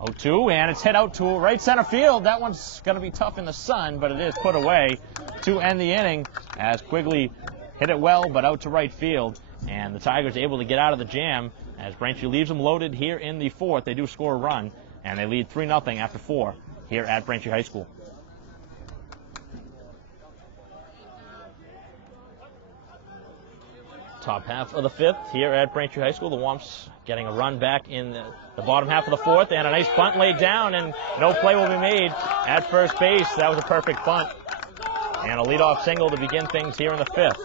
0-2, and it's hit out to right center field. That one's going to be tough in the sun, but it is put away to end the inning as Quigley hit it well, but out to right field. And the Tigers able to get out of the jam as Braintree leaves them loaded here in the 4th. They do score a run, and they lead 3-0 after 4 here at Braintree High School. Top half of the 5th here at Braintree High School. The Womps getting a run back in the bottom half of the 4th, and a nice bunt laid down, and no play will be made at first base. That was a perfect bunt. And a leadoff single to begin things here in the 5th.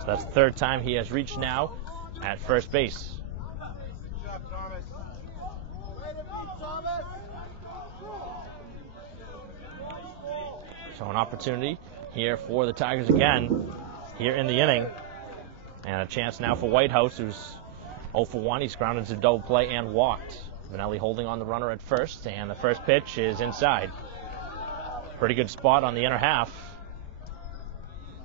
So that's the 3rd time he has reached now at first base. So an opportunity here for the Tigers again here in the inning. And a chance now for Whitehouse, who's 0 for 1. He's grounded to double play and walked. Vanelli holding on the runner at first, and the first pitch is inside. Pretty good spot on the inner half.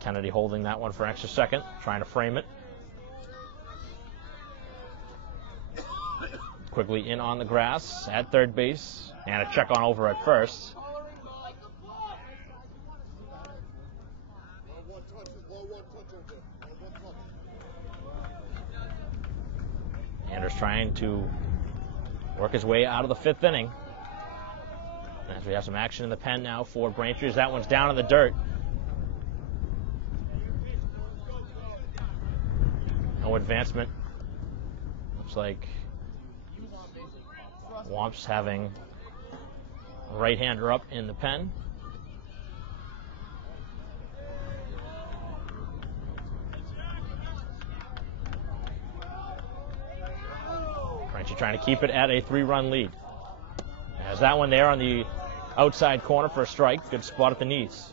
Kennedy holding that one for an extra second, trying to frame it. Quickly in on the grass at third base, and a check on over at first. Anders trying to work his way out of the fifth inning. As we have some action in the pen now for Braintree, as that one's down in the dirt. No advancement. Looks like Womp's having a right-hander up in the pen. Braintree trying to keep it at a 3-run lead. As that one there on the outside corner for a strike. Good spot at the knees.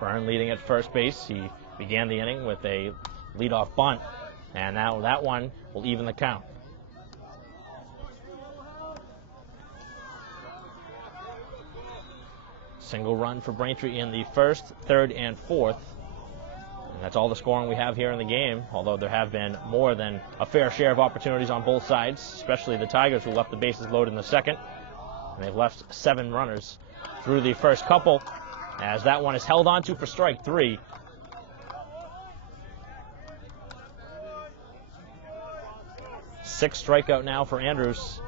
Byrne leading at first base. He began the inning with a leadoff bunt, and now that one will even the count. Single run for Braintree in the first, third, and fourth. And that's all the scoring we have here in the game, although there have been more than a fair share of opportunities on both sides, especially the Tigers, who left the bases loaded in the second. And they've left 7 runners through the first couple, as that one is held on to for strike 3. Sixth strikeout now for Andrews.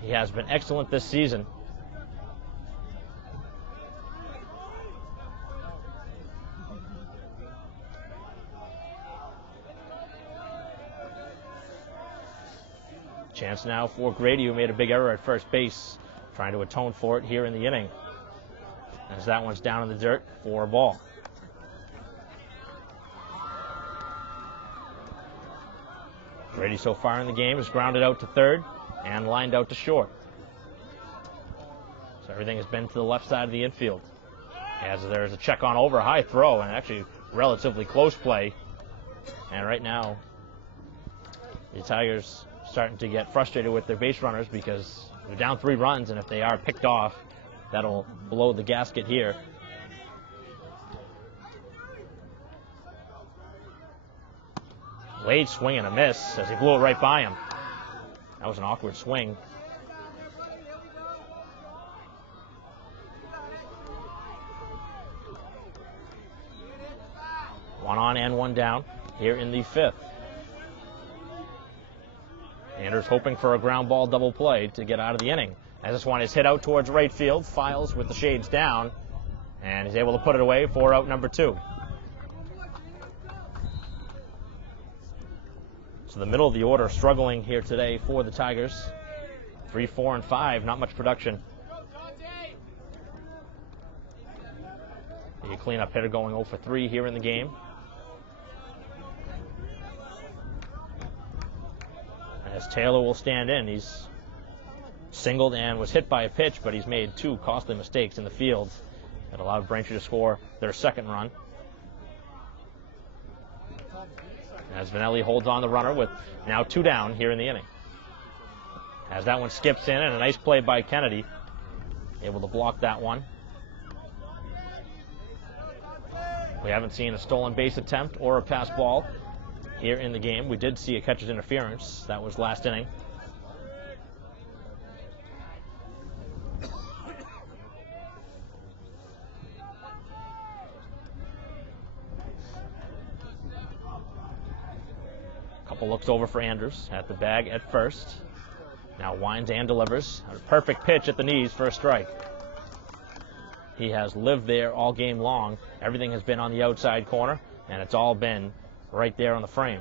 He has been excellent this season. Chance now for Grady, who made a big error at first base, trying to atone for it here in the inning. As that one's down in the dirt for a ball. Grady so far in the game is grounded out to third and lined out to short. So everything has been to the left side of the infield. As there's a check on over, high throw, and actually relatively close play. And right now, the Tigers starting to get frustrated with their base runners because they're down 3 runs, and if they are picked off, that'll blow the gasket here. Late swing and a miss as he blew it right by him. That was an awkward swing. One on and one down here in the fifth. Anders hoping for a ground ball double play to get out of the inning. As this one is hit out towards right field, Files with the shades down, and he's able to put it away for out number 2. So the middle of the order struggling here today for the Tigers. 3, 4, and 5, not much production. The cleanup hitter going 0 for 3 here in the game. As Taylor will stand in, he's singled and was hit by a pitch, but he's made 2 costly mistakes in the field that allowed Braintree to score their second run. As Vanelli holds on the runner with now 2 down here in the inning. As that one skips in, and a nice play by Kennedy, able to block that one. We haven't seen a stolen base attempt or a pass ball here in the game. We did see a catcher's interference. That was last inning. Couple looks over for Andrews at the bag at first. Now winds and delivers. A perfect pitch at the knees for a strike. He has lived there all game long. Everything has been on the outside corner, and it's all been right there on the frame.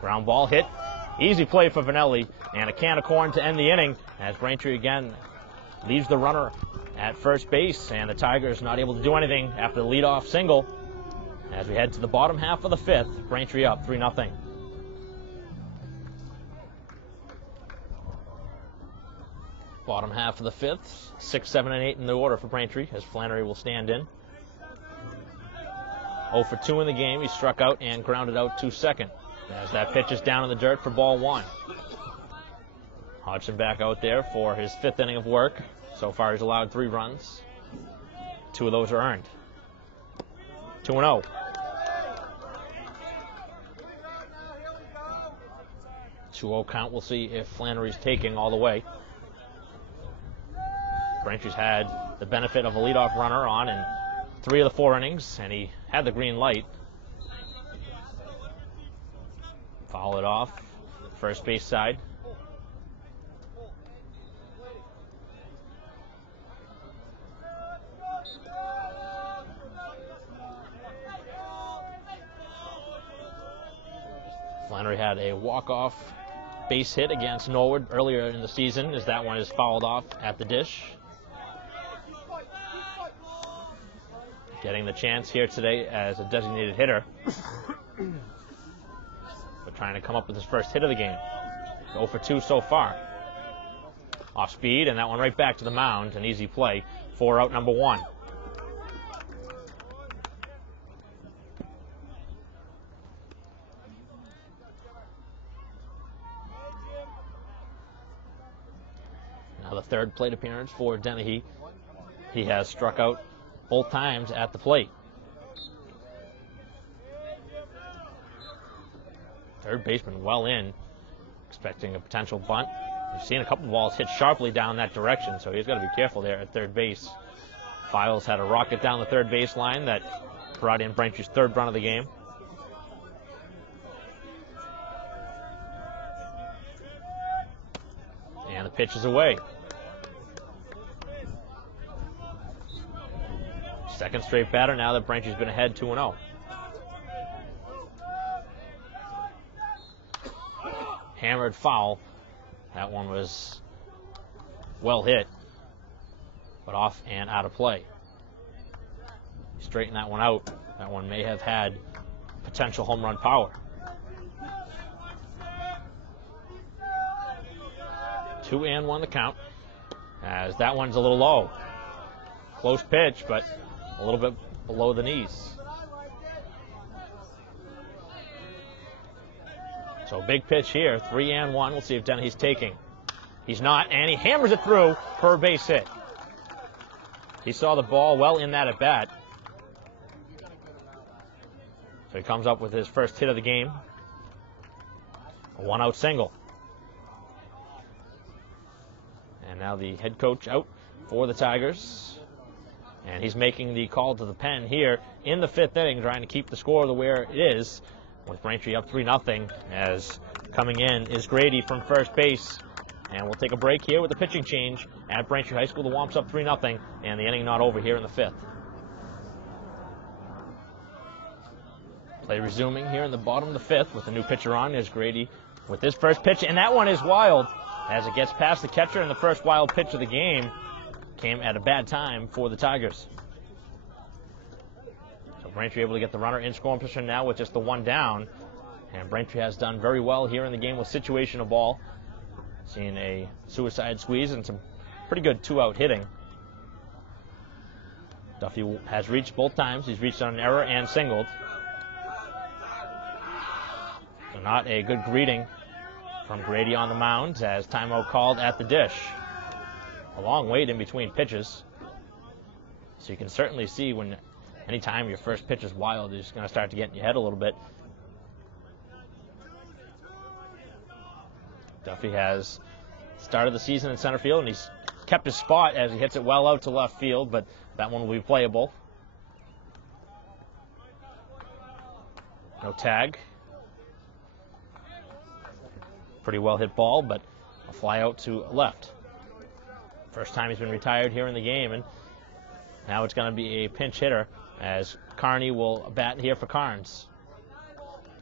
Ground ball hit. Easy play for Vanelli, and a can of corn to end the inning as Braintree again leaves the runner at first base, and the Tigers not able to do anything after the leadoff single. As we head to the bottom half of the fifth, Braintree up 3-0. Bottom half of the fifth, 6, 7, and 8 in the order for Braintree as Flannery will stand in. 0 for 2 in the game. He struck out and grounded out to second. As that pitch is down in the dirt for ball 1. Hodgson back out there for his 5th inning of work. So far he's allowed 3 runs. 2 of those are earned. 2-0. Two-0 count. We'll see if Flannery's taking all the way. Braintree's had the benefit of a leadoff runner on in 3 of the 4 innings, and he had the green light. Foul it off, first base side. Flannery had a walk-off base hit against Norwood earlier in the season, as that one is fouled off at the dish. Getting the chance here today as a designated hitter. But trying to come up with his first hit of the game. 0 for 2 so far. Off speed, and that one right back to the mound. An easy play. 4 out, number 1. Now the third plate appearance for Dennehy. He has struck out both times at the plate. Third baseman well in, expecting a potential bunt. We've seen a couple of balls hit sharply down that direction, so he's got to be careful there at third base. Files had a rocket down the third base line that brought in Braintree's 3rd run of the game. And the pitch is away. Second straight batter now that Braintree's been ahead 2-0. Hammered foul. That one was well hit, but off and out of play. Straighten that one out. That one may have had potential home run power. 2-1 the count, as that one's a little low. Close pitch, but a little bit below the knees. So big pitch here, 3-1. We'll see if Dennehy's taking. He's not, and he hammers it through for a base hit. He saw the ball well in that at bat. So he comes up with his first hit of the game. A 1-out single. And now the head coach out for the Tigers. And he's making the call to the pen here in the 5th inning, trying to keep the score the where it is, with Braintree up 3-0, as coming in is Grady from first base. And we'll take a break here with the pitching change at Braintree High School. The Womps up 3-0, and the inning not over here in the 5th. Play resuming here in the bottom of the 5th with a new pitcher on. There's Grady with his first pitch, and that one is wild as it gets past the catcher, and the first wild pitch of the game came at a bad time for the Tigers. So Braintree able to get the runner in scoring position now with just the 1 down. And Braintree has done very well here in the game with situational ball. Seeing a suicide squeeze and some pretty good 2-out hitting. Duffy has reached both times. He's reached on an error and singled. So not a good greeting from Grady on the mound, as timeout called at the dish. A long wait in between pitches. So you can certainly see when anytime your first pitch is wild, you're just going to start to get in your head a little bit. Duffy has started the season in center field, and he's kept his spot as he hits it well out to left field, but that one will be playable. No tag. Pretty well hit ball, but a fly out to left. First time he's been retired here in the game, and now it's going to be a pinch hitter as Carney will bat here for Carnes.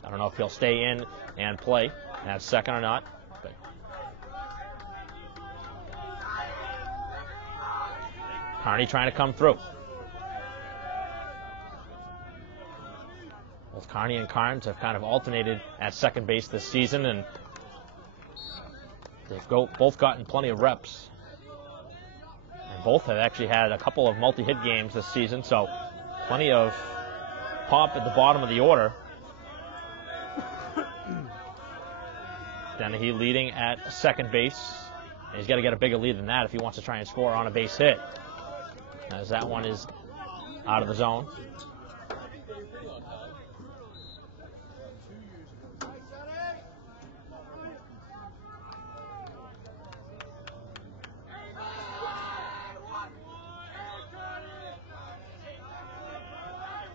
I don't know if he'll stay in and play at second or not. But Carney trying to come through. Both Kearney and Carnes have kind of alternated at second base this season, and they've both gotten plenty of reps. And both have actually had a couple of multi-hit games this season, so plenty of pop at the bottom of the order. Dennehy leading at second base. And he's got to get a bigger lead than that if he wants to try and score on a base hit, as that one is out of the zone.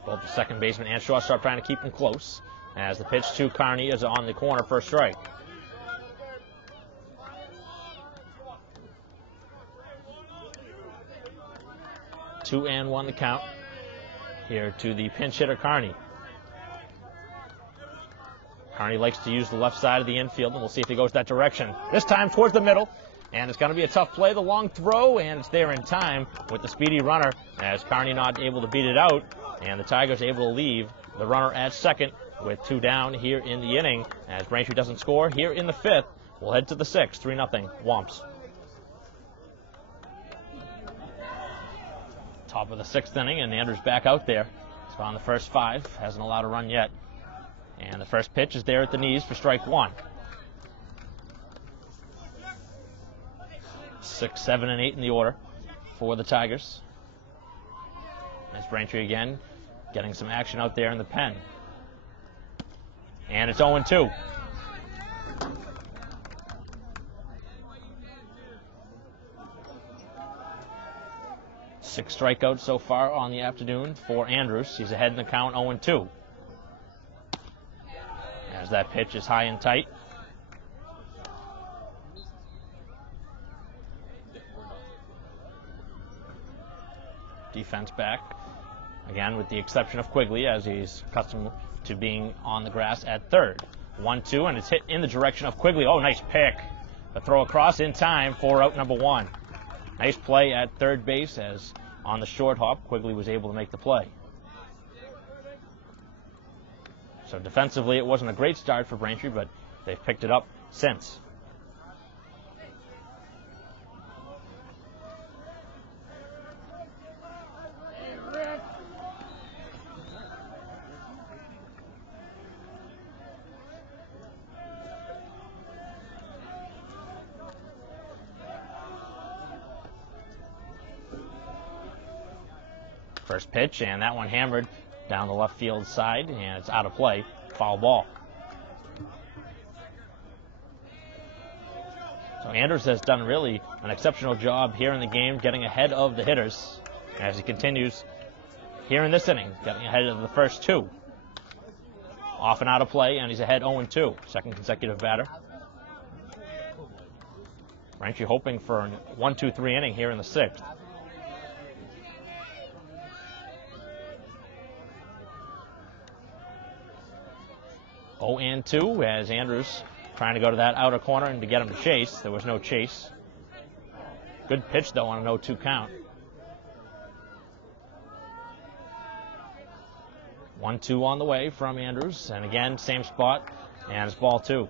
Both the second baseman and shortstop trying to keep him close, as the pitch to Kearney is on the corner for a strike. Two and one the count here to the pinch hitter Kearney. Kearney likes to use the left side of the infield, and we'll see if he goes that direction. This time towards the middle, and it's going to be a tough play. The long throw, and it's there in time with the speedy runner, as Kearney not able to beat it out, and the Tigers able to leave the runner at second with two down here in the inning. As Braintree doesn't score here in the fifth, we'll head to the sixth, 3-0 Womps. Top of the sixth inning, and Andrews back out there. He's gone the first five, hasn't allowed a run yet. And the first pitch is there at the knees for strike one. 6, 7, and 8 in the order for the Tigers. As Braintree again getting some action out there in the pen. And it's 0-2. Six strikeouts so far on the afternoon for Andrews. He's ahead in the count, 0-2. As that pitch is high and tight. Defense back. Again, with the exception of Quigley, as he's accustomed to being on the grass at third. 1-2, and it's hit in the direction of Quigley. Oh, nice pick. The throw across in time for out number one. Nice play at third base, as on the short hop, Quigley was able to make the play. So defensively, it wasn't a great start for Braintree, but they've picked it up since. First pitch, and that one hammered down the left field side, and it's out of play. Foul ball. So Andrews has done really an exceptional job here in the game, getting ahead of the hitters as he continues here in this inning, getting ahead of the first two. Off and out of play, and he's ahead 0-2, second consecutive batter. Braintree hoping for a 1-2-3 inning here in the sixth. 0-2 as Andrews trying to go to that outer corner and to get him to chase. There was no chase. Good pitch, though, on an 0-2 count. 1-2 on the way from Andrews. And again, same spot, and it's ball two.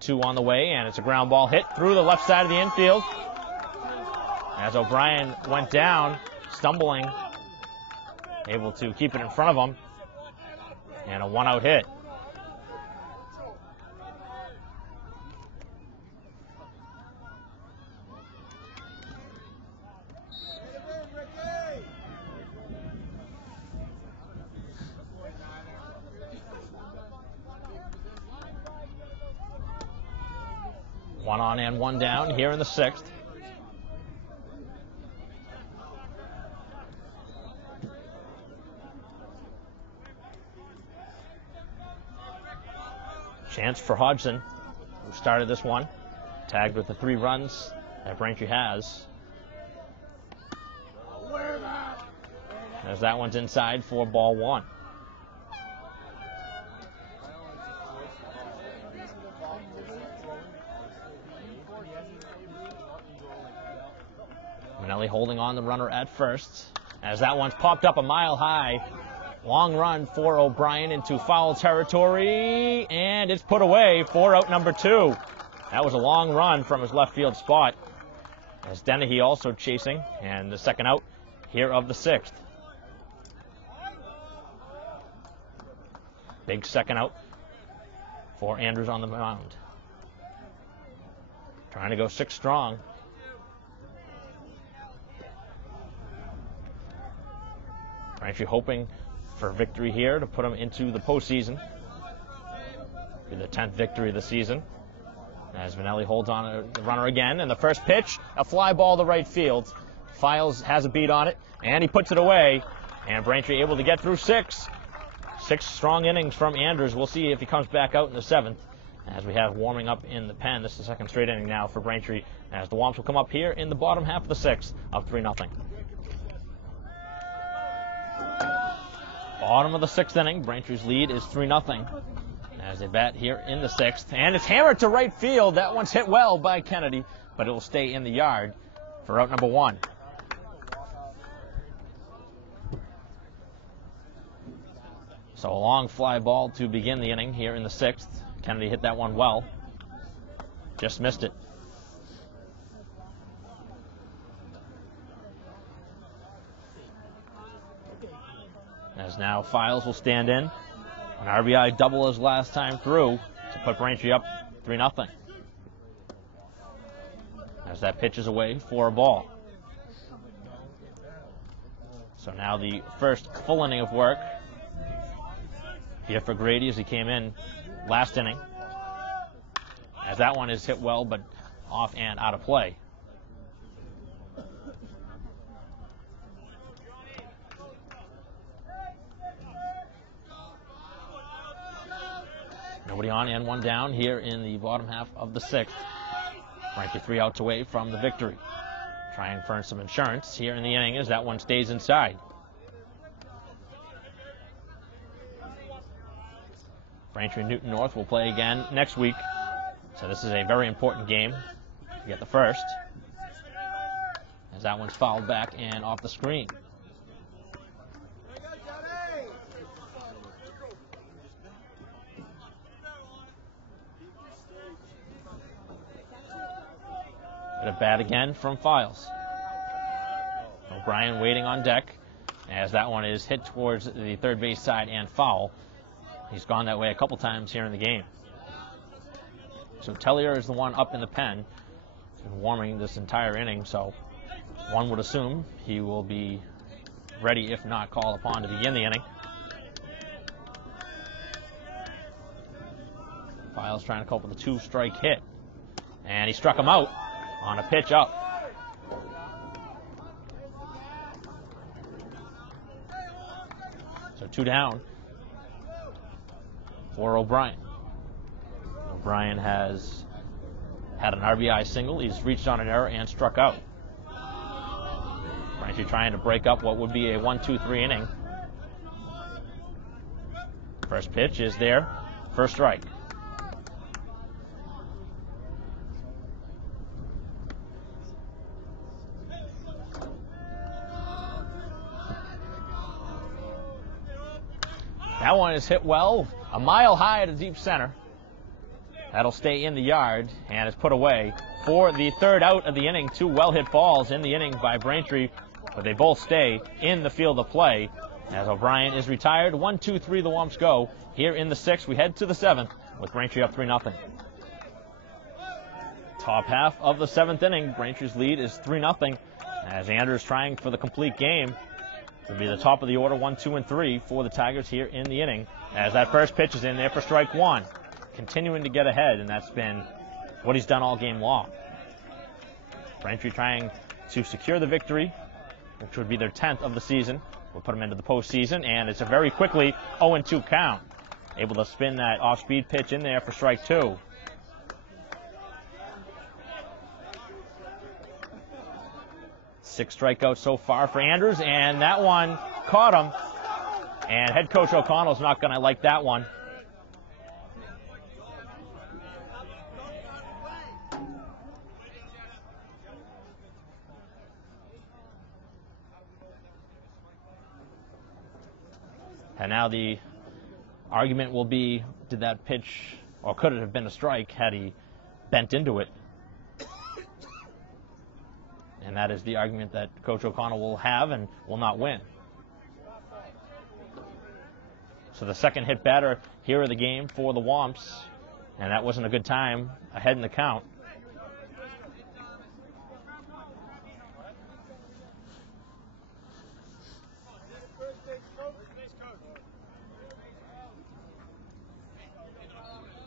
Two on the way, and it's a ground ball hit through the left side of the infield. As O'Brien went down, stumbling, able to keep it in front of him, and a one-out hit. One on and one down here in the sixth. Chance for Hodgson, who started this one, tagged with the 3 runs that Braintree has. As that one's inside for ball one. holding on the runner at first, as that one's popped up a mile high. Long run for O'Brien into foul territory, and it's put away for out number 2. That was a long run from his left field spot, as Dennehy also chasing, and the second out here of the 6th. Big second out for Andrews on the mound. Trying to go 6 strong. Braintree hoping for victory here to put him into the postseason. Be the 10th victory of the season. As Vanelli holds on the runner again, and the first pitch, a fly ball to right field. Files has a beat on it, and he puts it away. And Braintree able to get through 6. 6 strong innings from Andrews. We'll see if he comes back out in the 7th. As we have warming up in the pen. This is the second straight inning now for Braintree, as the Womps will come up here in the bottom half of the 6th, up 3-0. Bottom of the 6th inning, Braintree's lead is 3-0 as they bat here in the 6th. And it's hammered to right field. That one's hit well by Kennedy, but it will stay in the yard for out number 1. So a long fly ball to begin the inning here in the 6th. Kennedy hit that one well. Just missed it. As now Files will stand in. An RBI double his last time through to put Braintree up 3-0. As that pitch is away for a ball. So now the first full inning of work here for Grady as he came in last inning. As that one is hit well, but off and out of play. Nobody on and 1 down here in the bottom half of the 6th. Braintree 3 outs away from the victory. Trying for some insurance here in the inning as that one stays inside. Braintree and Newton North will play again next week. So this is a very important game to get the first, as that one's fouled back and off the screen. Bit of bat again from Files. O'Brien waiting on deck as that one is hit towards the third base side and foul. He's gone that way a couple times here in the game. So Tellier is the one up in the pen. He's been warming this entire inning, so one would assume he will be ready, if not called upon, to begin the inning. Files trying to cope with a 2-strike hit. And he struck him out on a pitch up. So 2 down for O'Brien. O'Brien has had an RBI single. He's reached on an error and struck out. Braintree trying to break up what would be a 1-2-3 inning. First pitch is there. First strike. That one is hit well, a mile high to deep center. That'll stay in the yard and is put away for the 3rd out of the inning. 2 well-hit balls in the inning by Braintree, but they both stay in the field of play as O'Brien is retired. 1-2-3 the Womps go here in the 6th. We head to the 7th with Braintree up 3-0. Top half of the 7th inning, Braintree's lead is 3-0 as Andrews trying for the complete game. Will be the top of the order, 1, 2, and 3 for the Tigers here in the inning, as that first pitch is in there for strike 1. Continuing to get ahead, and that's been what he's done all game long. Braintree trying to secure the victory, which would be their 10th of the season. We'll put them into the postseason, and it's a very quickly 0-2 count. Able to spin that off-speed pitch in there for strike 2. Six strikeouts so far for Andrews, and that one caught him. And head coach O'Connell's not going to like that one. And now the argument will be, did that pitch, or could it have been a strike had he bent into it? And that is the argument that Coach O'Connell will have and will not win. So the second hit batter here of the game for the Womps, and that wasn't a good time, ahead in the count.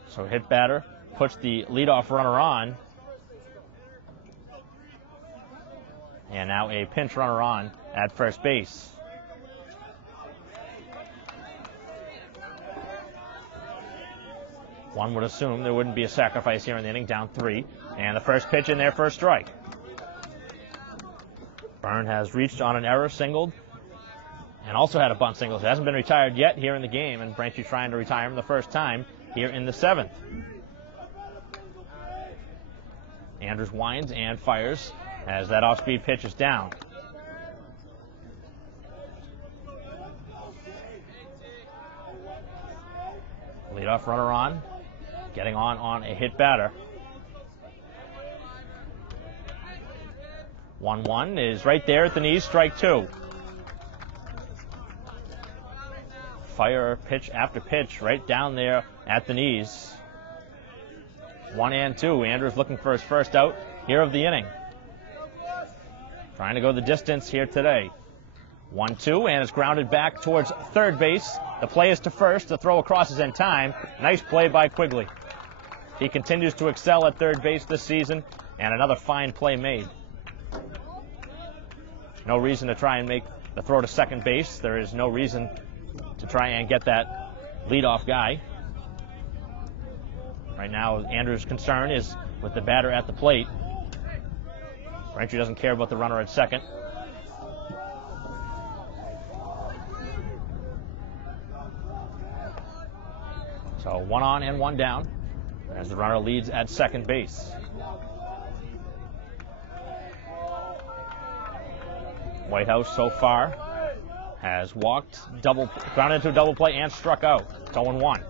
So hit batter puts the leadoff runner on. And now a pinch runner on at first base. One would assume there wouldn't be a sacrifice here in the inning, down 3. And the first pitch in there for a strike. Byrne has reached on an error, singled, and also had a bunt single. He hasn't been retired yet here in the game, and Braintree trying to retire him the first time here in the 7th. Andrews winds and fires as that off-speed pitch is down. Leadoff runner on, getting on a hit batter. 1-1 is right there at the knees, strike 2. Fire pitch after pitch right down there at the knees. 1-2. Andrews looking for his first out here of the inning. Trying to go the distance here today. 1-2, and it's grounded back towards third base. The play is to first. The throw across is in time. Nice play by Quigley. He continues to excel at third base this season, and another fine play made. No reason to try and make the throw to second base. There is no reason to try and get that leadoff guy. Right now, Andrews' concern is with the batter at the plate. Braintree doesn't care about the runner at second. So 1 on and 1 down as the runner leads at second base. Whitehouse so far has walked, grounded into a double play and struck out. It's 0-1.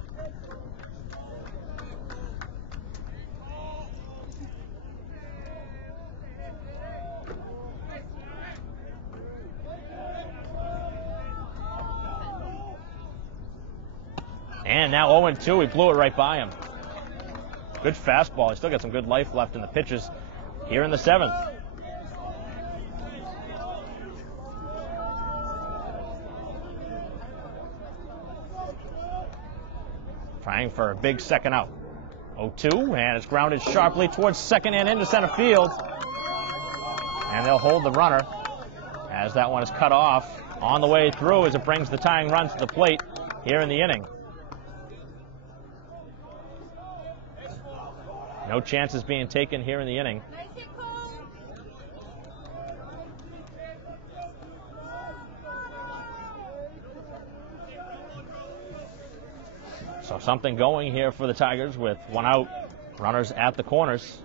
And now 0-2, he blew it right by him. Good fastball. He's still got some good life left in the pitches here in the 7th. Trying for a big second out. 0-2, and it's grounded sharply towards second and into center field. And they'll hold the runner as that one is cut off on the way through as it brings the tying run to the plate here in the inning. No chances being taken here in the inning. So something going here for the Tigers with 1 out, runners at the corners.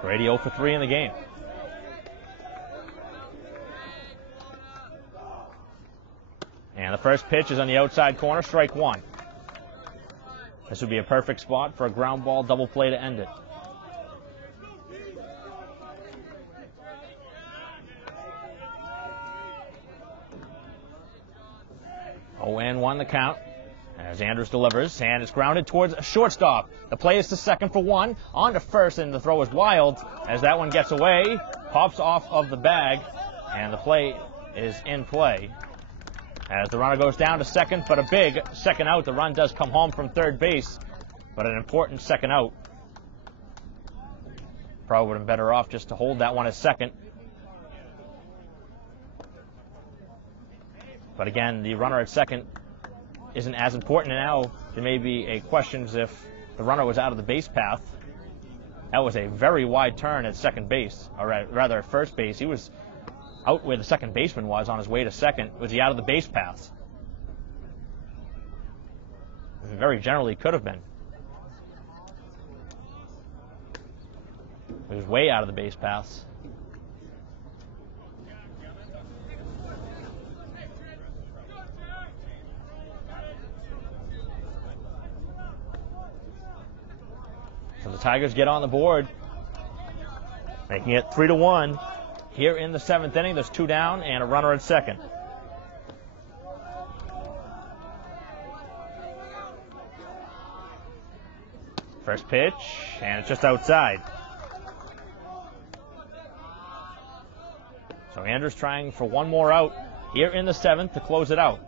Grady 0 for 3 in the game. And the first pitch is on the outside corner, strike 1. This would be a perfect spot for a ground ball double play to end it. Oh, and 1 the count as Andrews delivers, and it's grounded towards a shortstop. The play is to second for 1, on to first, and the throw is wild as that one gets away, pops off of the bag, and the play is in play. As the runner goes down to second, but a big second out. The run does come home from third base, but an important second out. Probably would have been better off just to hold that one as second. But again, the runner at second isn't as important. And now there may be a question if the runner was out of the base path. That was a very wide turn at second base, or rather at first base. He was out where the second baseman was on his way to second. Was he out of the base paths? Very generally could have been. He was way out of the base paths. Tigers get on the board, making it 3-1. Here in the 7th inning, there's 2 down and a runner at second. First pitch, and it's just outside. So Andrews trying for one more out here in the 7th to close it out.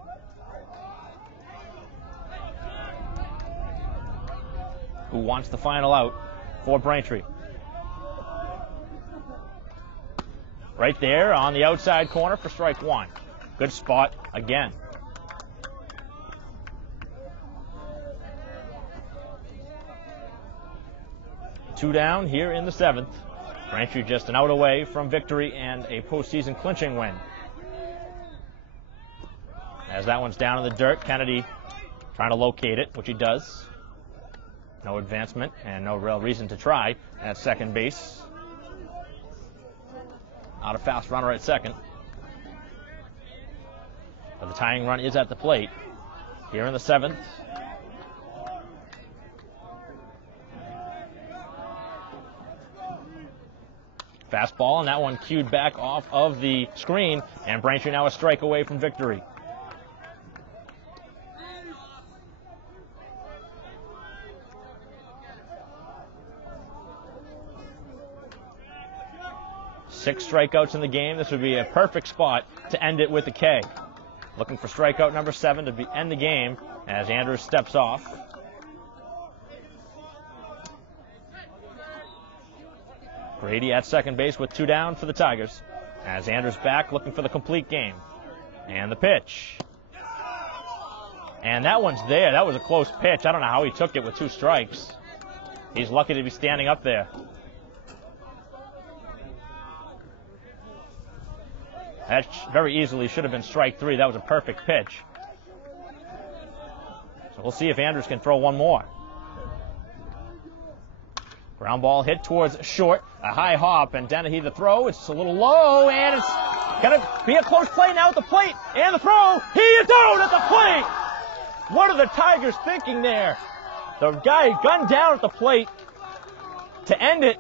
Who wants the final out for Braintree? Right there on the outside corner for strike 1. Good spot again. Two down here in the 7th. Braintree just an out away from victory and a postseason clinching win. As that one's down in the dirt, Kennedy trying to locate it, which he does. No advancement and no real reason to try at second base. Not a fast runner at second. But the tying run is at the plate here in the 7th. Fastball, and that one cued back off of the screen, and Braintree now a strike away from victory. Six strikeouts in the game. This would be a perfect spot to end it with a K. Looking for strikeout number 7 to end the game as Andrews steps off. Grady at second base with 2 down for the Tigers. As Andrews back looking for the complete game. And the pitch. And that one's there. That was a close pitch. I don't know how he took it with 2 strikes. He's lucky to be standing up there. That very easily should have been strike 3. That was a perfect pitch. So we'll see if Andrews can throw one more. Ground ball hit towards short. A high hop, and Dennehy the throw. It's a little low, and it's going to be a close play now at the plate. And the throw. He is out at the plate. What are the Tigers thinking there? The guy gunned down at the plate to end it.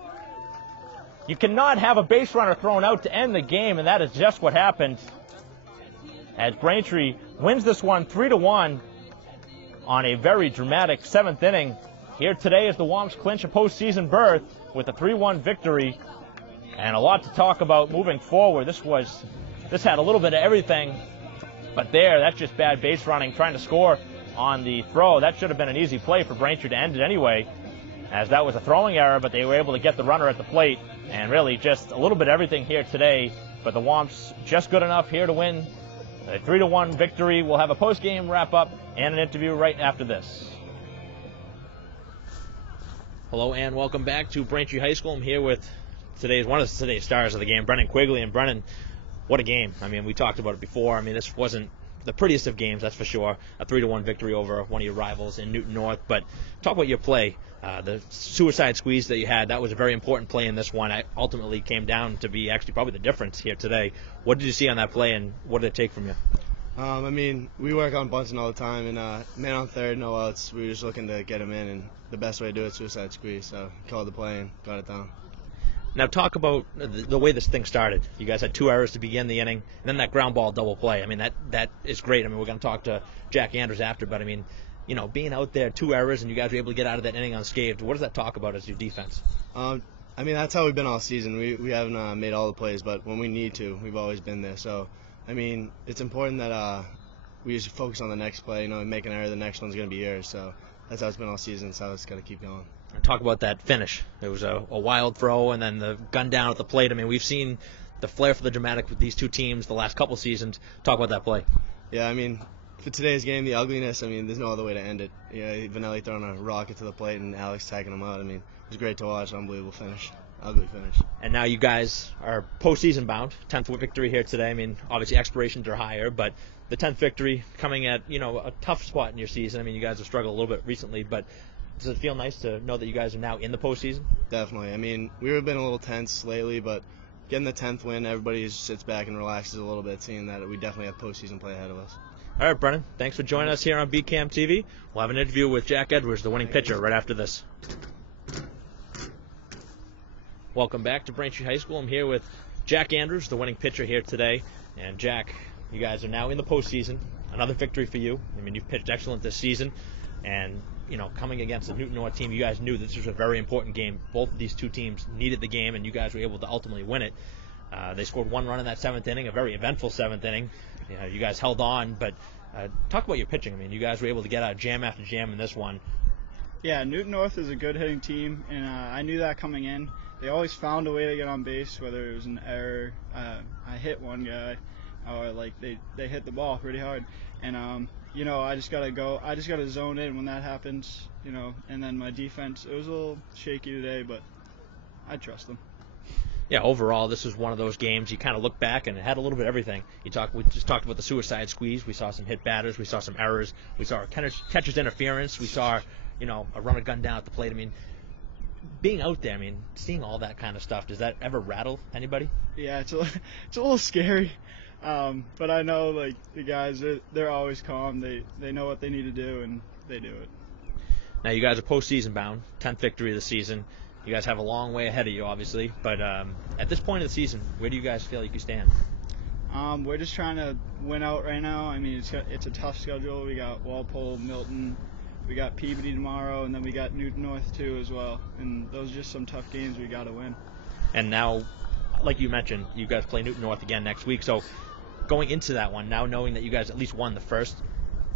You cannot have a base runner thrown out to end the game, and that is just what happened. As Braintree wins this one 3-1 on a very dramatic 7th inning. Here today as the Womps clinch a postseason berth with a 3-1 victory, and a lot to talk about moving forward. This had a little bit of everything, but that's just bad base running, trying to score on the throw. That should have been an easy play for Braintree to end it anyway, as that was a throwing error, but they were able to get the runner at the plate, and really just a little bit of everything here today. But the Womps just good enough here to win a 3-1 victory. We'll have a post-game wrap-up and an interview right after this. Hello and welcome back to Braintree High School. I'm here with one of today's stars of the game, Brennan Quigley. And Brennan, what a game. I mean, we talked about it before. I mean, this wasn't the prettiest of games, that's for sure. A 3-1 victory over one of your rivals in Newton North. But talk about your play. The suicide squeeze that you had, that was a very important play in this one. It ultimately came down to be actually probably the difference here today. What did you see on that play, and what did it take from you? I mean, we work on bunting all the time, and man on third, no outs. We were just looking to get him in, and the best way to do it is suicide squeeze. So called the play and got it down. Now talk about the way this thing started. You guys had 2 errors to begin the inning, and then that ground ball double play. I mean, that is great. I mean, we're going to talk to Jack Andrews after, but I mean, you know, being out there 2 errors and you guys were able to get out of that inning unscathed, what does that talk about as your defense? I mean, that's how we've been all season. We haven't made all the plays, but when we need to, we've always been there. So, I mean, it's important that we just focus on the next play. You know, make an error, the next one's going to be yours. So that's how it's been all season. So it's got to keep going. Talk about that finish. It was a wild throw, and then the gun down at the plate. I mean, we've seen the flair for the dramatic with these two teams the last couple seasons. Talk about that play. Yeah, I mean, for today's game, the ugliness, I mean, there's no other way to end it. Yeah, Vanelli throwing a rocket to the plate and Alex tagging him out. I mean, it was great to watch. Unbelievable finish. Ugly finish. And now you guys are postseason bound. 10th victory here today. I mean, obviously expirations are higher, but the 10th victory coming at, you know, a tough spot in your season. I mean, you guys have struggled a little bit recently, but does it feel nice to know that you guys are now in the postseason? Definitely. I mean, we've been a little tense lately, but getting the 10th win, everybody just sits back and relaxes a little bit, seeing that we definitely have postseason play ahead of us. All right, Brennan, thanks for joining us here on BCAM TV. We'll have an interview with Jack Edwards, the winning pitcher, right after this. Welcome back to Braintree High School. I'm here with Jack Andrews, the winning pitcher here today. And Jack, you guys are now in the postseason. Another victory for you. I mean, you've pitched excellent this season. And, you know, coming against the Newton North team, you guys knew this was a very important game. Both of these two teams needed the game, and you guys were able to ultimately win it. They scored 1 run in that 7th inning, a very eventful 7th inning. You guys held on, but talk about your pitching. I mean, you guys were able to get out jam after jam in this one. Yeah, Newton North is a good hitting team, and I knew that coming in. They always found a way to get on base, whether it was an error. I hit one guy, or like they hit the ball pretty hard, and you know, I just gotta zone in when that happens, you know. And then my defense, it was a little shaky today, but I trust them. Yeah, overall, this was one of those games you kind of look back and it had a little bit of everything. We just talked about the suicide squeeze. We saw some hit batters. We saw some errors. We saw catcher's interference. We saw, you know, a runner gun down at the plate. I mean, being out there, I mean, seeing all that kind of stuff, does that ever rattle anybody? Yeah, it's a little scary, but I know, like, the guys, they're always calm. They know what they need to do, and they do it. Now, you guys are postseason bound, 10th victory of the season. You guys have a long way ahead of you, obviously, but at this point of the season, where do you guys feel like you stand? We're just trying to win out right now. I mean, it's a tough schedule. We got Walpole, Milton, we got Peabody tomorrow, and then we got Newton North too as well. And those are just some tough games we got to win. And now, like you mentioned, you guys play Newton North again next week. So going into that one, now knowing that you guys at least won the first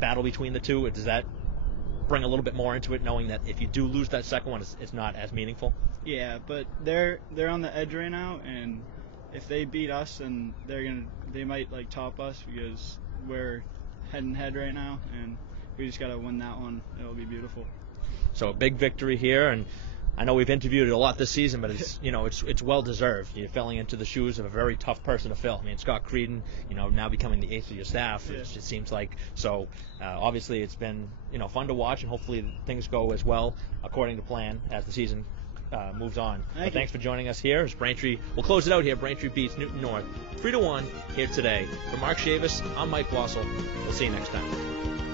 battle between the two, does that bring a little bit more into it, knowing that if you do lose that second one, it's not as meaningful? Yeah, but they're on the edge right now, and if they beat us, then they might like top us because we're head and head right now, and we just gotta win that one. It'll be beautiful. So a big victory here, and I know we've interviewed it a lot this season, but it's it's well deserved. You're filling into the shoes of a very tough person to fill. I mean, Scott Creedon, now becoming the ace of your staff. Yeah. It just seems like so. Obviously, it's been fun to watch, and hopefully things go as well according to plan as the season moves on. Thanks for joining us here. As Braintree, we'll close it out here. Braintree beats Newton North 3-1 here today. For Mark Chavis, I'm Mike Wassel. We'll see you next time.